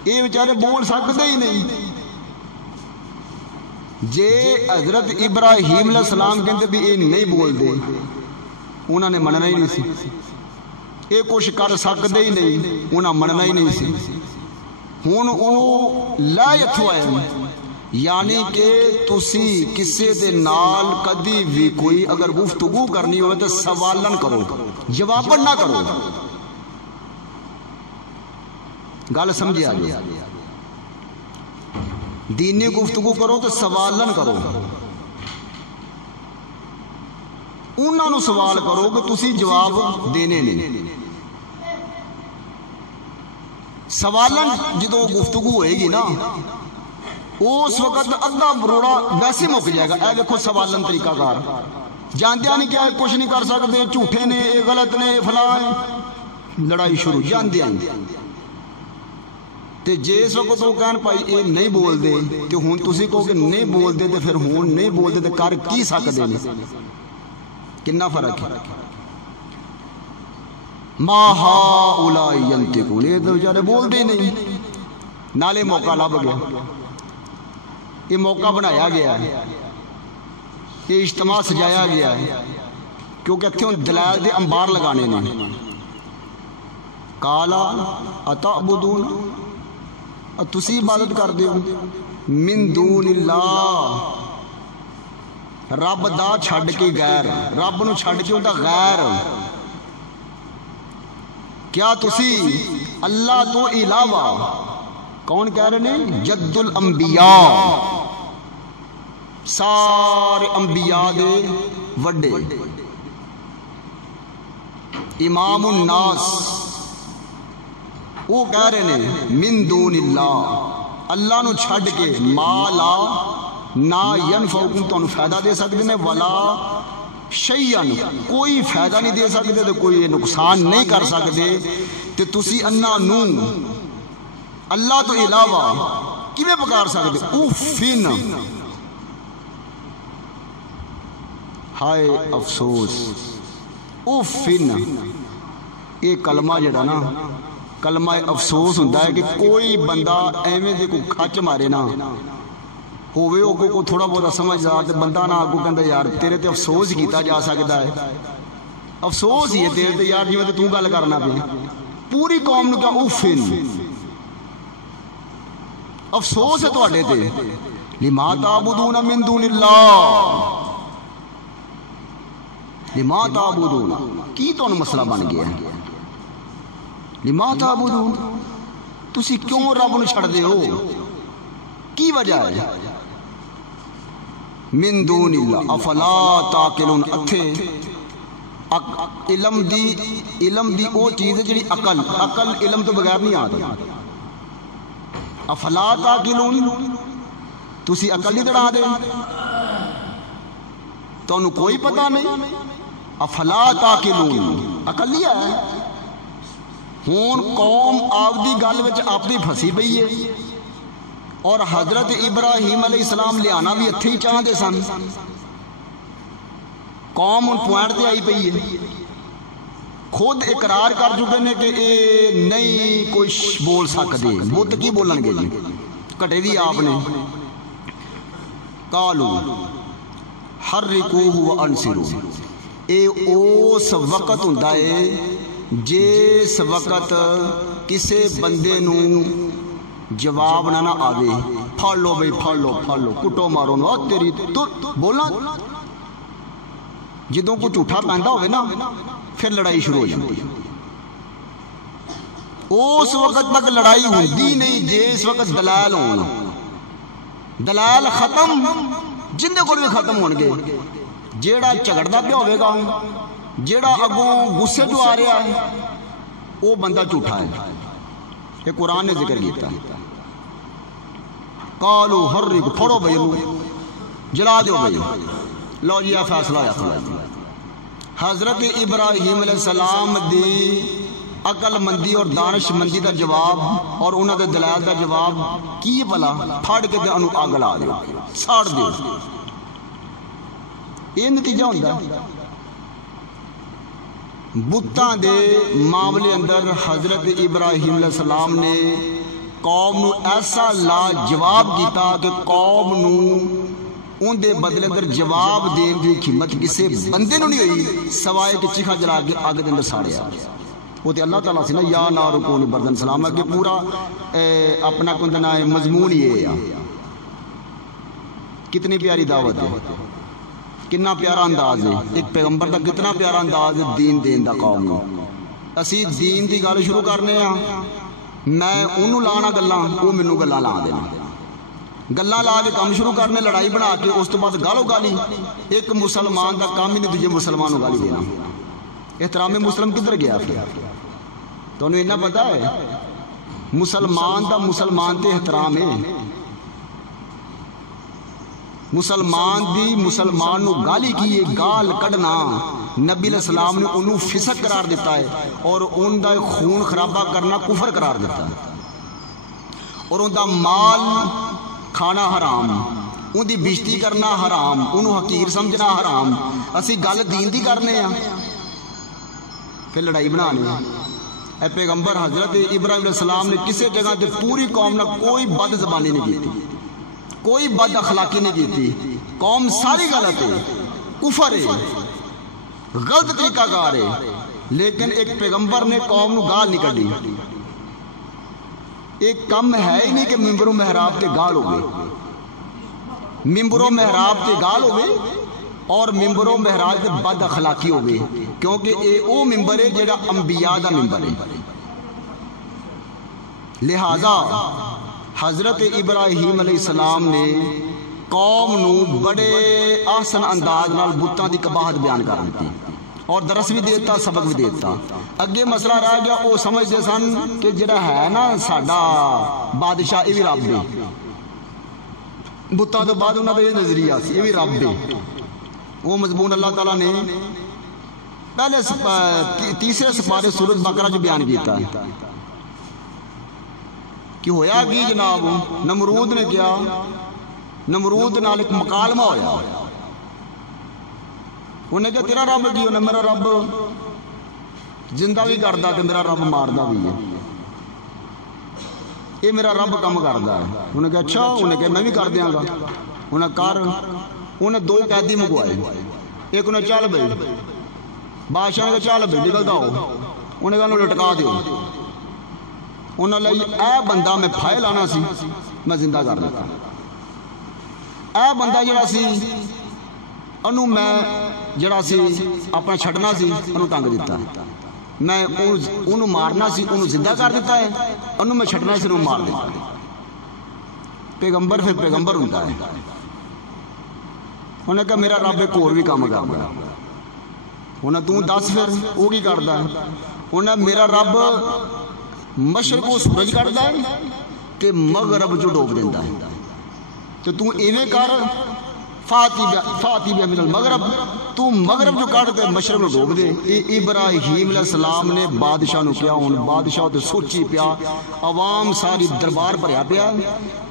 یہ بیچارے بول سکتے ہی نہیں. جے حضرت ابراہیم علیہ السلام کہتے بھی یہ نہیں بولتے، انہوں نے مننا ہی نہیں سی. یہ کچھ کر سکتے ہی نہیں، انہوں نے مننا ہی نہیں سی. ہن وہ لا یتھوائے، یعنی کہ تسی کسے دے نال کدی بھی کوئی اگر گفتگو کرنی ہوئے تو سوالن کرو، جوابن نہ کرو. گل سمجھے آگے، دینی گفتگو کرو تو سوالن کرو. انہوں نے سوال کرو کہ تسی جواب دینے نہیں. سوالن جدو گفتگو ہوئے گی نا، اس وقت ادھا بروڑا ویسے مک جائے گا. اے دیکھو سوالن طریقہ کار، جاندیا نہیں کیا کچھ نہیں کر سکتے، جھوٹے نے، غلط نے، فلاں، لڑائی شروع جاندیا نہیں. تے جس وقت وہ کہن پائی اے نہیں بول دے، تے ہون تسی کہو کہ نہیں بول دے، تے پھر ہون نہیں بول دے تے کر کی سکتے ہیں. کنا فرق ہے. ما ہاؤلائی ینطقون، یہ تو بیچارے بول دے نہیں. نالے موقع لب گیا، یہ موقع بنایا گیا ہے، یہ اجتماع سجایا گیا ہے، کیونکہ اتنے دلائل دے انبار لگانے نے. قالا اتعبدون، تسی عبادت کر دیو من دون اللہ، رب دا چھڑ کے غیر، رب نو چھڑ کے ہوتا غیر. کیا تسی اللہ تو علاوہ، کون کہہ رہے ہیں؟ جد الانبیاء، سارے انبیاء دے وڈے، امام الناس، وہ کہہ رہے ہیں من دون اللہ، اللہ نو چھڑ کے، مالا نا ینفعکم، تو فائدہ دے سکتے ہیں، ولا شیئن، کوئی فائدہ نہیں دے سکتے، تو کوئی نقصان نہیں کر سکتے. تے تسی انہاں نو اللہ تو علاوہ کیویں پکار سکتے؟ اوفن، ہائے افسوس. اوفن، یہ کلمہ جڑا نا، کلمہ افسوس ہوتا ہے کہ کوئی بندہ ایویں دے کو کھچ مارے نا ہوئے ہو کو تھوڑا بہت سمجھدار تے بندہ نہ آگو کہندا یار تیرے تے افسوس کیتا جا سکتا ہے. افسوس ہی ہے تیرے تے یار جویں تے تو گل کرنا پئی. پوری قوم نو کیا اوفن، افسوس ہے تواڈے تے. لما تعبدون من دون اللہ، لما تعبدون، کی تانوں مسئلہ بن گیا ہے؟ لما تعبدون، تسی کیوں رب نو چھڑ دے ہو؟ کی وجہ ہے؟ من دون اللہ افلا تعقلون. اتھے علم دی او چیز ہے جڑی عقل علم تو بغیر نہیں آتی. افلا تعقلون، تسی عقل نہیں دڑا دے، تانوں کوئی پتہ نہیں. افلا تعقلون، عقل ہی ہے. ہون قوم آپ دی گل وچ اپنی پھسی پئی ہے، اور حضرت ابراہیم علیہ السلام لیانا بھی اتھے ہی چاہتے سن. قوم ان پوائنٹ تے آئی پئی ہے، خود اقرار کر چکے ہیں کہ اے نہیں کچھ بول سکتے. بت کی بولن گے جی، کٹے دی آپ نے. قالو حرکوہ وانصروا، اے اس وقت ہوندا ہے جس وقت کسے بندے نو جواب نہ آوے، پھڑ لو بھئی، پھڑ لو، کٹو مارو نا تیری تو بولنا. جدوں کو جھوٹا پہندا ہوئے نا پھر لڑائی شروع ہو جاتی ہے. اس وقت تک لڑائی ہوندی نہیں جس وقت دلائل ہون. دلائل ختم جندے کو بھی ختم ہون گے. جیڑا جھگڑدا پیا ہوئے گا جیڑا اگوں غصے جو آ رہا ہے وہ بندہ جھوٹا ہے. یہ قرآن نے ذکر کیتا ہے. قالوا حرق پھڑو بھائی جلا دو بھائی. لو جی فیصلہ ہوا. حضرت ابراہیم علیہ السلام دی عقل مندی اور دانش مندی دا جواب اور انہوں دے دلائل دا جواب کی بلا پھڑ کے تے انہوں اگ لا دیو ساڑ دیو. یہ نتیجہ ہوتا ہے. بتاں دے معاملے اندر حضرت ابراہیم علیہ السلام نے قوم نو ایسا لاجواب کیتا کہ قوم نو ان دے بدلے اندر جواب دین دی ہمت کسے بندے نو نہیں ہوئی سوائے کہ چیخا جلا کے آگ دے اندر ساڑیا. وہ تے اللہ تعالیٰ سے نا یا نار کونی بردن سلام ہے کہ پورا اپنا کندنا مضمون یہ ہے. کتنی پیاری دعوت ہے, کتنا پیارا انداز ہے. ایک پیغمبر دا کتنا پیارا انداز ہے دین دین دا قوم نو. اسی دین دی گل شروع کرنے ہیں, میں انہوں لانا گلاں وہ مینوں گلاں لا دینا. گلاں لا کے کام شروع کرنے, لڑائی بنا کے اس تو بعد گالو گالی. ایک مسلمان دا کام ہی نہیں دوجے مسلمان کو گالی دینا. احترام مسلم کدھر گیا پھر؟ تو انہیں اتنا پتا ہے مسلمان دا مسلمان تے احترام ہے. مسلمان دی مسلمان نو گالی کی ہے, گال کڑنا نبی علیہ السلام نے انہوں فسق قرار دیتا ہے اور ان دا خون خرابہ کرنا کفر قرار دیتا ہے. اور ان دا مال کھانا حرام, ان دی بیشتی کرنا حرام, انہوں حقیر سمجھنا حرام. اسی گل دین دی کرنے ہیں پھر لڑائی بنانی ہے. اے پیغمبر حضرت ابراہیم علیہ السلام نے کسی جگہ تے پوری قوم نے کوئی بد زبانی نہیں کی تھی, کوئی بد اخلاقی نہیں کی تھی. قوم ساری غلط ہے, کفر ہے, غلط طریقہ کار ہے, لیکن ایک پیغمبر نے قوم نو گال نہیں کڈی. ایک کم ہے ہی نہیں کہ ممبر و محراب تے گال ہو گئے. ممبر و محراب تے گال ہو گئے اور ممبر و محراب تے بد اخلاقی ہو گئے, کیونکہ اے او ممبر ہے جڑا انبیاء دا ممبر ہے. لہذا حضرت ابراہیم علیہ السلام نے قوم نو بڑے احسن انداز نال بتاں دی قباحت بیان کر دیتی اور درس بھی دیتا, سبق بھی دیتا. اگے مسئلہ رہ گیا, وہ سمجھتے سن کہ جڑا ہے نا ساڈا بادشاہ یہ بھی رب ہے. بتاں تو بعد انہاں دا یہ نظریہ سی یہ بھی رب ہے. وہ مضمون اللہ تعالیٰ نے پہلے تیسرے سپارے سورۃ بقرہ جو بیان کیتا ہے کہ ہویا کی جناب, نمرود نے کیا, نمرود نال ایک مکالمہ ہویا. انہیں کہا تیرا رب کی؟ انہیں میرا رب زندہ بھی کردا تے میرا رب ماردا بھی ہے. یہ میرا رب کم کردا ہے. انہیں کہا اچھا, انہیں کہا میں بھی کر دیاں گا. انہیں کر, انہیں دو قیدی منگوائے. ایک انہیں چل بھائی, بادشاہ نے کہا چل بھائی نکلتا ہو. انہیں کہا انہوں لٹکا دیو. انہوں نے اے بندہ میں پھائے لانا سی میں زندہ کر دیتا. اے بندہ جڑا سی انہوں میں جڑا سی اپنا چھڑنا سی انہوں ٹنگ دیتا ہے. میں انہوں مارنا سی انہوں زندہ کر دیتا ہے, انہوں میں چھڑنا سی انہوں مار دیتا ہے. پیغمبر پھر پیغمبر ہوتا ہے. انہیں کہا میرا رب ایک اور بھی کام کرتا ہے. انہیں تو دس پھر وہ کی کرتا ہے؟ انہیں میرا رب مشرق کو سورج کرتا ہے کہ مغرب جو ڈوب دیتا ہے. تو تو ایویں کر فاتی بہ من المغرب, تو مغرب جو کاٹتے مشرق میں ڈوب دے. ابراہیم علیہ السلام نے بادشاہ نو کیا, ہوں بادشاہ تے سوچی پیا, عوام ساری دربار بھریا پیا.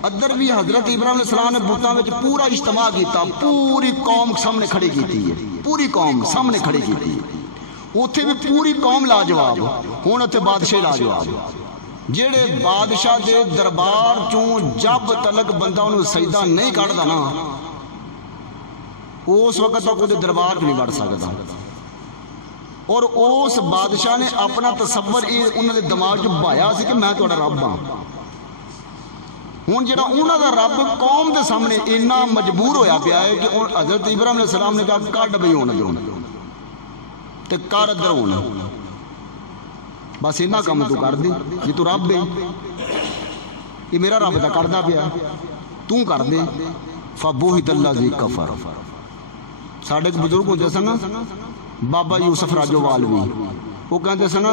ادھر بھی حضرت ابراہیم علیہ السلام نے بتاں وچ پورا اجتماع کیتا, پوری قوم سامنے کھڑی کیتی ہے, پوری قوم سامنے کھڑی کیتی. اوتھے بھی پوری قوم لاجواب, ہن اوتھے بادشاہ لاجواب. جڑے بادشاہ دے دربار چوں جب تلک بندہ انہوں سجدہ نہیں کردا نا اس وقت تک وہ دربار نہیں بڑھ سکتا. اور اس بادشاہ نے اپنا تصور انہوں نے دماغ جو بھایا سی کہ میں تہاڈا رب ہاں. ہوں جڑا انہوں دا رب قوم دے سامنے اتنا مجبور ہویا پیا ہے کہ حضرت ابراہیم علیہ السلام نے کہا کڈ بھئی ہونا دو تے کر ادھر ہونا, بس اتنا کام تو کر دے. جی تو رب ہے, یہ میرا رب دا کردا پیا, تو کر دے. فبہت الذی کفر. ساڈے بزرگ ہوتے سن بابا یوسف راجووالوی وہ کہتے سن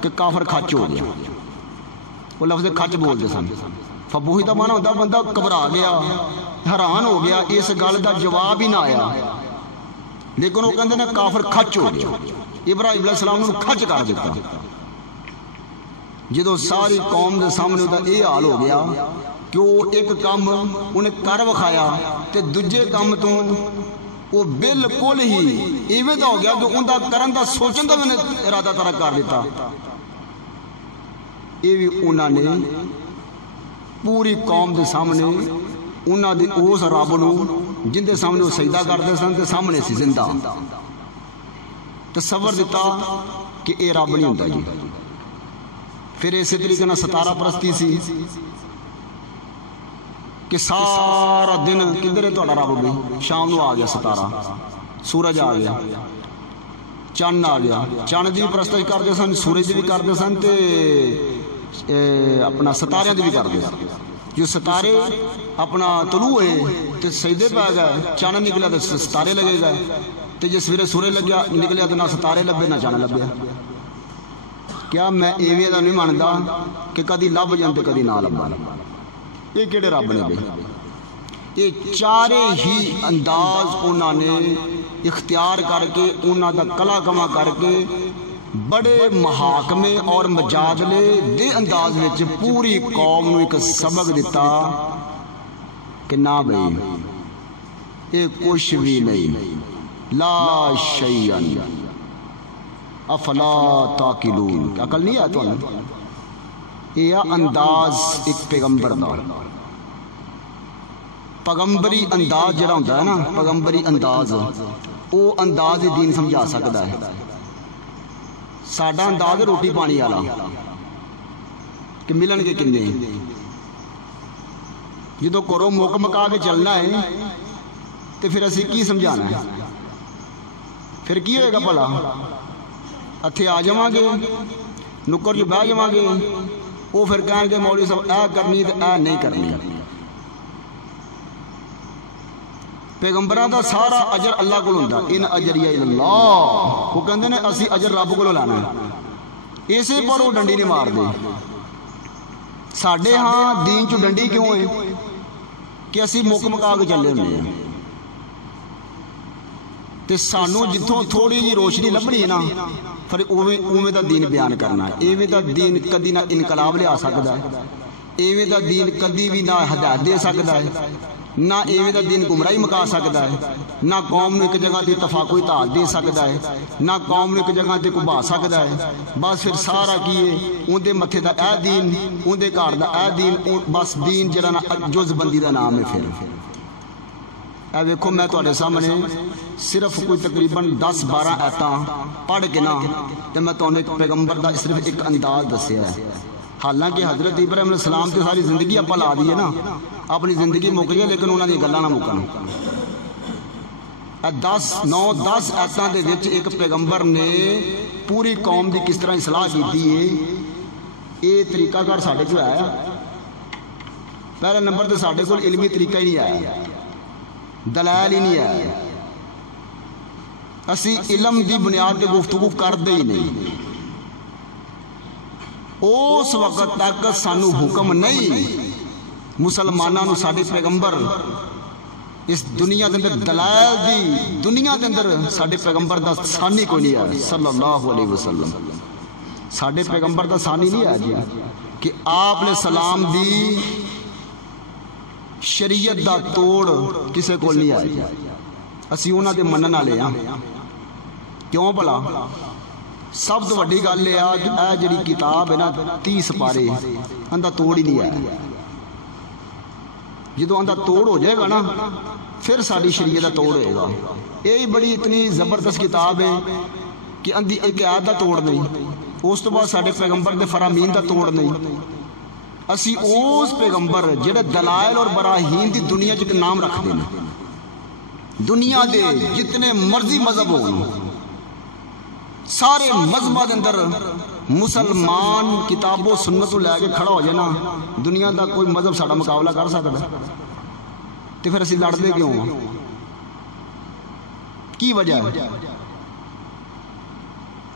کہ کافر کھچ ہو گیا، وہ لفظ کھچ بولتے سن. فبوہی دا مانا ہوتا بندہ گھبرا گیا، حیران ہو گیا، اس گل دا جواب ہی نہ آیا. لیکن وہ کہتے ہیں کافر کھچ ہو گیا. ابراہیم علیہ السلام نے کھچ کر دیتا. جدو ساری قوم دے سامنے یہ حال ہو گیا کہ وہ ایک کام انہیں کر وکھایا تے دوجے کام تو وہ بالکل ہی ایویں دا ہو گیا کہ ان دا کرن دا سوچن دا میں ارادہ ترک کر دیتا. یہ بھی انہوں نے پوری قوم دے سامنے انہوں نے اس رب نو جن دے سامنے وہ سجدہ کرتے سن تے سامنے سی زندہ تصور دیتا کہ اے رب نہیں ہوتا جی. پھر اسی طریقے نہ ستارہ پرستی سی کہ سارا دن کدھر ہے تہاڈا رب بھی، شام نو آ گیا ستارہ، سورج آ گیا، چند آ گیا. چند دی پرستش کرتے سن، سورج دی بھی کرتے سن تے اپنا ستارے دی بھی کرتے سن. جو ستارے اپنا طلوع ہوئے تے سجدے پہ گئے، چند نکلا تو ستارے لگے گئے، تے جس سویرے سورج لگیا نکلیا تو نہ ستارے لبے نہ چند لبیا. کیا میں ایویں دا نہیں مانتا کہ کدی لب جان تے کدی نہ لبا؟ یہ کہڑے رب نے بھائی؟ یہ چارے ہی انداز انہوں نے اختیار کر کے انہوں دا کلا کما کر کے بڑے محاکمے اور مجادلے دے انداز وچ پوری قوم نو ایک سبق دیتا کہ نہ بھائی یہ کچھ بھی نہیں، لا شیئن افلا تاقلون. عقل نہیں آتا انہیں؟ یہ انداز ایک پیغمبر دا پیغمبری انداز جڑا ہوتا ہے نا، پیغمبری انداز وہ انداز ہی دین سمجھا سکتا ہے. ساڈا انداز روٹی پانی والا کہ ملن کے کنے، جدو گھروں مک مکا کے چلنا ہے تو پھر اسی کی سمجھانا ہے؟ پھر کی ہوئے گا بھلا؟ اتھے آ جاواں گے نکر جو بہ جاواں گے، وہ پھر کہیں گے مولوی صاحب اے کرنی تے اے نہیں کرنی. پیغمبران دا سارا اجر اللہ کو ہوندا، ان اجریہ اللہ، وہ کہندے نے اسی اجر رب کو لانا ہے. اسے پر وہ ڈنڈی نہیں مار دے. ساڈے ہاں دین چ ڈنڈی کیوں ہے کہ اسی مک مکا کے چلے ہوندے ہیں تے سانو جتھوں تھوڑی جی روشنی لبنی ہے نا پھر اوویں دا دین بیان کرنا ہے. ایویں دا دین کدی نہ انقلاب لیا سکدا ہے، ایویں دا دین کدی بھی نہ ہدایت دے سکدا ہے، نہ ایویں دا دین گمراہی مکا سکدا ہے، نہ قوم نو ایک جگہ تے اتفاق و اتحاد دے سکدا ہے، نہ قوم نو ایک جگہ تے کبا سکدا ہے. بس پھر سارا کی ہے اون دے متھے دا اے دین، اون دے گھر دا اے دین، بس دین جڑا نا جز بندی دا نام ہے. پھر اے ویکھو میں تواڈے سامنے صرف کوئی تقریباً 10-12 آیتاں پڑھ کے نا تے میں تانوں ایک پیغمبر دا صرف ایک انداز دسیا ہے. حالانکہ حضرت ابراہیم علیہ السلام تے ساری زندگی اپا لا دی ہے نا، اپنی زندگی مک گئی لیکن انہاں دی گلاں نہ مکن. 9-10 آیتاں دے وچ ایک پیغمبر نے پوری قوم دی کس طرح اصلاح کیتی ہے. یہ طریقہ کار ساڈے کول آیا؟ پہلے نمبر تے ساڈے کول علمی طریقہ ہی نہیں آیا، دلائل ہی نہیں آیا. اسی علم دی بنیاد تے گفتگو کردے ہی نہیں. اس وقت تک سانو حکم نہیں مسلمانوں نو ساڈے پیغمبر اس دنیا دے اندر دلائل دی دنیا دے اندر ساڈے پیغمبر دا ثانی کوئی نہیں آیا صلی اللہ علیہ وسلم. ساڈے پیغمبر دا ثانی نہیں آیا جی کہ آپ نے سلام دی شریعت دا توڑ کسے کو نہیں آیا. اسی انہاں دے منن والے ہاں. کیوں بھلا؟ سب تو وڈی گل ہے اے جڑی کتاب ہے نا 30 سپارے اندہ توڑ ہی نہیں آیا. جدو اندہ توڑ ہو جائے گا نا پھر ساری شریعت دا توڑ ہوئے گا. یہی بڑی اتنی زبردست کتاب ہے کہ اندھی ایک آیت دا توڑ نہیں، اس تو بعد ساڈے پیغمبر دے فرامین دا توڑ نہیں. اسی اس پیغمبر جڑے دلائل اور براہین دی دنیا چ نام رکھ دیں، دنیا دے جتنے مرضی مذہب ہوں، سارے مذہباں دے اندر مسلمان کتاب و سنت لے کے کھڑا ہو جائے نا، دنیا دا کوئی مذہب ساڈا مقابلہ کر سکتا ہے؟ تے پھر اسی لڑدے کیوں؟ کی وجہ ہے؟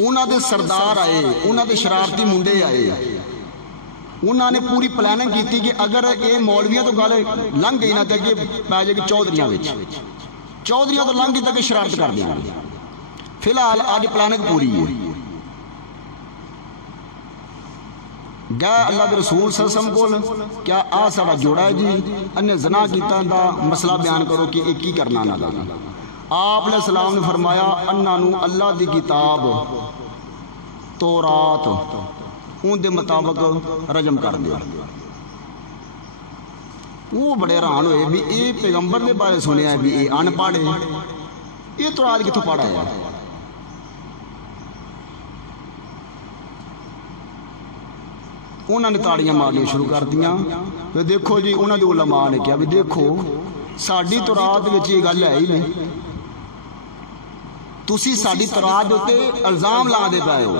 انہاں دے سردار آئے، انہاں دے شرارتی منڈے آئے، انہاں نے پوری پلاننگ کی کہ اگر یہ مولویاں تو گل لنگ گئی نہ تو اگے پی جائے گی چودھریاں، چودھریاں تو لنگ گئی تو شرارت کر دیں گے۔ فی الحال آج پلاننگ پوری ہے، گئے اللہ کے رسول صلی اللہ علیہ وسلم کو، کیا آ ساڑا جوڑا ہے جی، انہیں زنا کیتا دا مسئلہ بیان کرو کہ ایک ہی کرنا نہ لگا۔ آپ علیہ السلام نے فرمایا انہوں اللہ دی کتاب تورات ان دے مطابق رجم کر دیا۔ وہ بڑے حیران ہوئے بھی اے پیغمبر دے بارے سنیا ہے بھی اے ان پڑھے، یہ تورات کتوں پڑھا ہے؟ انہوں نے تاڑیاں مارنی شروع کر دیا۔ دیکھو جی انہوں نے علماء نے کہا بھی دیکھو ساڑی تورات وچ یہ گل ہے ہی نہیں، تسی ساڑی تورات ہوتے الزام لا دے پائے ہو،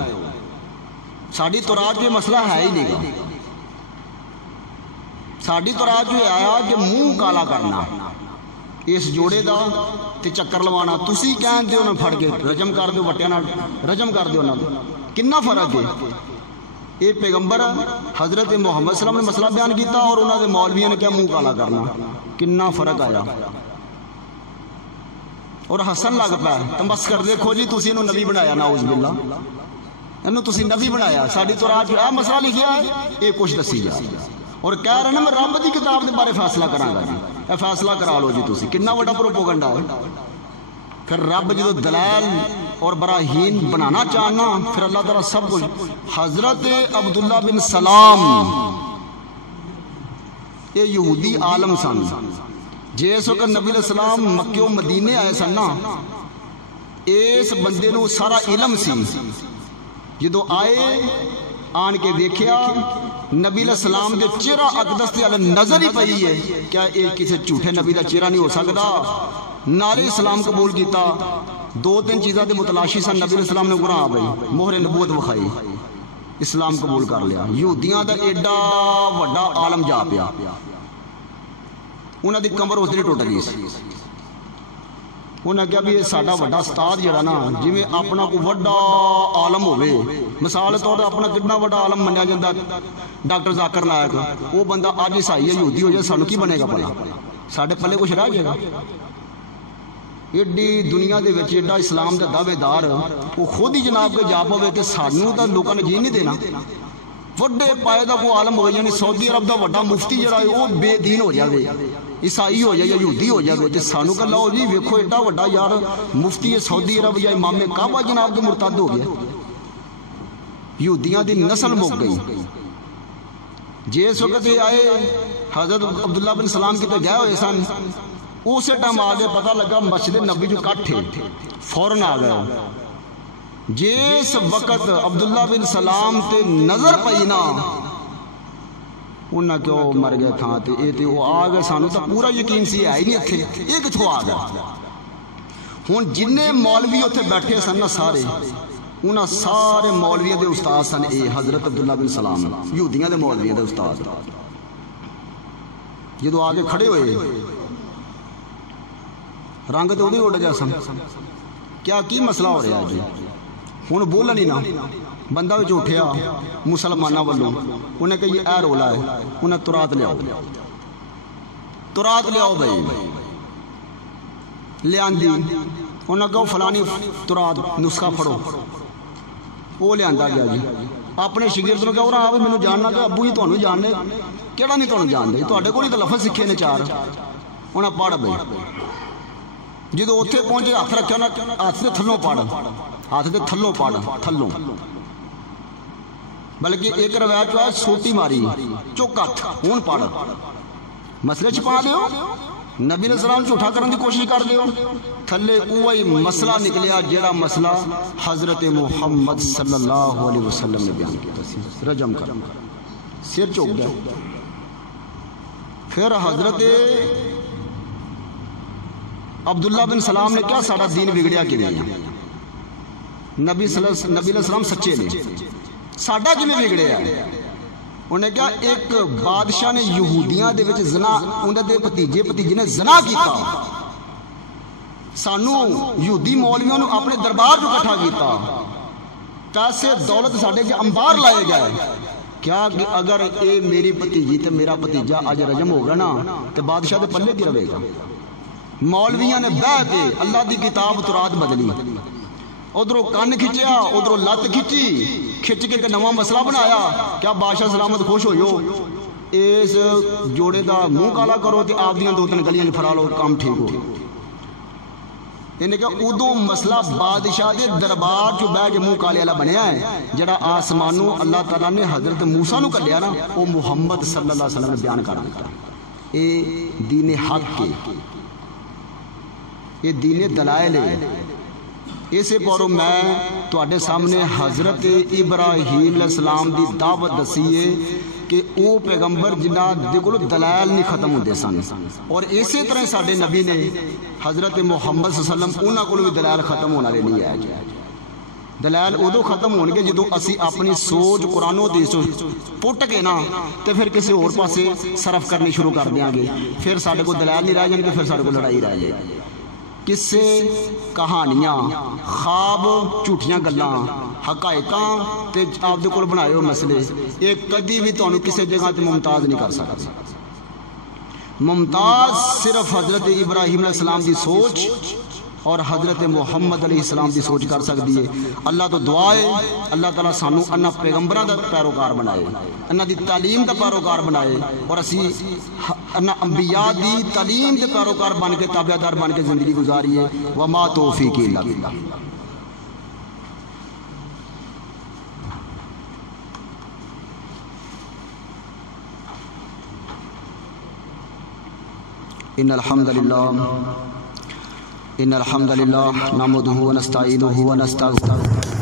ساڑی تورات میں مسئلہ ہے ہی نہیں گا۔ ساڑی تورات جو آیا کہ منہ کالا کرنا اس جوڑے دا تے چکر لوانا، تسی کہن دیو نہ پھڑ کے رجم کر دیو، بٹیاں نہ رجم کر دیو، نہ کنا فرق ہے؟ یہ پیغمبر حضرت محمد صلی اللہ علیہ وسلم نے مسئلہ بیان کیتا اور انہوں نے مولویوں نے کیا منہ کالا کرنا، کنا فرق آیا؟ اور حسن لگ پائے تم بس کر دیکھو جی تسی انہوں نبی بنایا، نعوذ باللہ انہوں تسی نبی بنایا، ساڑی تورات جو ہے مسئلہ لکھیا ہے یہ کچھ دسی جا اور کہہ رہے ہیں میں رب دی کتاب دے بارے فیصلہ کروں گا جی، اے فیصلہ کرا لو جی تسی، کنا بڑا پروپیگنڈا ہے۔ پھر رب جدو دلائل اور براہین بنانا چاہنا پھر اللہ تعالیٰ سب کچھ۔ حضرت عبداللہ بن سلام یہ یہودی عالم سن، جیس وقت نبی علیہ السلام مکہ و مدینے آئے سن نا، اس بندے نو سارا علم سی، جدو آئے آن کے دیکھیا نبی علیہ السلام دے چہرہ اقدس تے نظر ہی پئی ہے، کیا یہ کسی جھوٹے نبی دا چہرہ نہیں ہو سکتا؟ نعرے اسلام قبول کیتا، دو تین چیزاں دے متلاشی سن، نبی علیہ السلام نے گناہ بھائی مہر نبوت وکھائی، اسلام قبول کر لیا۔ یہودیاں دا ایڈا وڈا عالم جا پیا، انہاں دی کمر اس دن ٹوٹ گئی سی۔ انہاں کہا بھی یہ ساڈا وڈا استاد جڑا نا جی میں اپنا کو وڈا عالم ہوئے، مثال طور اپنا کتنا وڈا عالم منیا جاتا ڈاکٹر ذاکر نائک، وہ بندہ آج عیسائی ہے یہودی ہو جائے سانو کی بنے گا بھلا؟ ساڈے پلے کچھ رہ جائے گا؟ ایڈی دنیا دے وچ ایڈا اسلام دا دعوے دار وہ خود ہی جناب کے جا پوے تے سانو تا لوکاں نے جی نہیں دینا۔ وڈے پائے دا کوئی عالم ہوئے یعنی سعودی عرب دا وڈا مفتی جڑا ہے وہ بے دین ہو جائے، عیسائی ہو جائے یا یہودی ہو جائے تے سانو کہا لاؤ جی ویکھو ایڈا وڈا یار مفتی سعودی عرب یا امام کعبہ جناب کے مرتد ہو گیا۔ یہودیاں دی نسل مک گئی۔ جس وقت یہ آئے حضرت عبداللہ بن سلام کی تو گئے ہوئے سن، اسے ٹائم آگے پتہ لگا مسجد نبی جو کٹ ہے، فوراً آ گئے۔ جس وقت عبداللہ بن سلام تے نظر پئی نا انہاں کیوں مر گئے تھا تے اے تے وہ آ گئے، سانو تو پورا یقین سی آئی نہیں اتھے یہ کتھوں آ گئے۔ ہن جننے مولوی اتھے بیٹھے سن نا سارے انہاں سارے مولویاں دے استاد سن اے حضرت عبداللہ بن سلام، یہودیاں دے مولویاں دے استاد۔ جدو آگے کھڑے ہوئے رنگ تو اڑ جا سن، کیا کی مسئلہ ہو رہا ہے جی؟ ہوں بولن ہی نہ، بندہ وچ اٹھیا مسلمانوں والوں، انہیں کہا یہ اے رولا ہے، انہیں تورات لے آؤ، تورات لے آؤ بھائی، لے آندی، انہیں کہا فلانی تورات نسخہ پڑھو، وہ لے آندا گیا جی۔ اپنے شاگرد نوں کہا اور آپ مینوں جاننا کہ ابو جی تانوں جاننے، کیڑا نہیں تانوں جانتے، تواڈے کول ہی تے لفظ سکھے نے چار، انہیں پڑھ بھائی۔ جدو اتنے پہنچے ہاتھ رکھا نا، ہاتھ سے تھلوں پڑھ، ہاتھ سے تھلوں پڑھ، تھلوں، بلکہ ایک روایت جو ہے سوٹی ماری چوک ہاتھ ہون پڑھ، مسئلے چھپا دیو، نبی علیہ السلام جھوٹا کرنے کی کوشش کر دیو، تھلے وہی مسئلہ نکلیا جیڑا مسئلہ حضرت محمد صلی اللہ علیہ وسلم نے بیان کیا تھا، رجم کر سر چوک گیا۔ پھر حضرت عبداللہ بن سلام نے کیا سارا دین بگڑیا کہ نہیں؟ نبی علیہ السلام سچے نے، ساڈا کیویں بگڑیا؟ انہیں کہا ایک بادشاہ نے یہودیاں دے وچ زنا، انہاں دے بھتیجے نے زنا کیتا، سانو یہودی مولویوں نے اپنے دربار جو اکٹھا کیتا، پیسے دولت ساڈے جو انبار لائے گئے، کیا کہ اگر اے میری بھتیجی تے میرا بھتیجا اج رجم ہوگا نا تے بادشاہ دے پلے کی رہے گا؟ مولویاں نے بہ کے اللہ دی کتاب تورات بدلی، ادھروں کن کھچیا، ادھروں لت کھچی، کھچ کے نواں مسئلہ بنایا، کیا بادشاہ سلامت خوش ہوئیو؟ اس جوڑے دا منہ کالا کرو تے آپ دیاں 2-3 گلیاں پھرا لو، کام ٹھیک ہو۔ انہیں کہا ادھوں مسئلہ بادشاہ دے دربار چو بہ کے منہ کالے والا بنیا ہے، جڑا آسمانوں اللہ تعالیٰ نے حضرت موسیٰ نو کر لیا نا، وہ محمد صلی اللہ علیہ وسلم نے بیان کر دیتا۔ اے دین حق کے، یہ دین دلائل ہے۔ اسے پورو میں تواڈے سامنے حضرت ابراہیم علیہ السلام دی دعوت دسی ہے کہ او پیغمبر جنہاں دے کول دلائل نہیں ختم ہوندے سن، اور اسی طرح ساڈے نبی نے حضرت محمد صلی اللہ علیہ وسلم انہاں کول بھی دلائل ختم ہونے والے نہیں آئے۔ دلائل ادو ختم ہون گے جدو اسی اپنی سوچ قرآن و حدیث پٹ کے نا تے پھر کسی اور پاسے صرف کرنی شروع کر دیاں گے، پھر ساڈے کو دلائل نہیں رہ جان گے، پھر ساڈے کو لڑائی رہ جائے گی۔ قصے، کہانیاں، خواب، جھوٹیاں گلاں، حقائقاں تے آپ دے کول بنائے ہوئے مسئلے، یہ کدی بھی تانوں کسی جگہ تے ممتاز نہیں کر سکتا۔ ممتاز صرف حضرت ابراہیم علیہ السلام دی سوچ اور حضرت محمد علیہ السلام دی سوچ کر سکتی ہے۔ اللہ تو دعا ہے اللہ تعالیٰ سانو انہاں پیغمبراں دا پیروکار بنائے، انہاں دی تعلیم دا پیروکار بنائے، اور اسی انہاں انبیاء دی تعلیم دے پیروکار بن کے تابعدار بن کے زندگی گزاری ہے۔ وما توفیقی الا باللہ۔ ان الحمد للہ نحمده ونستعینه ونستغفره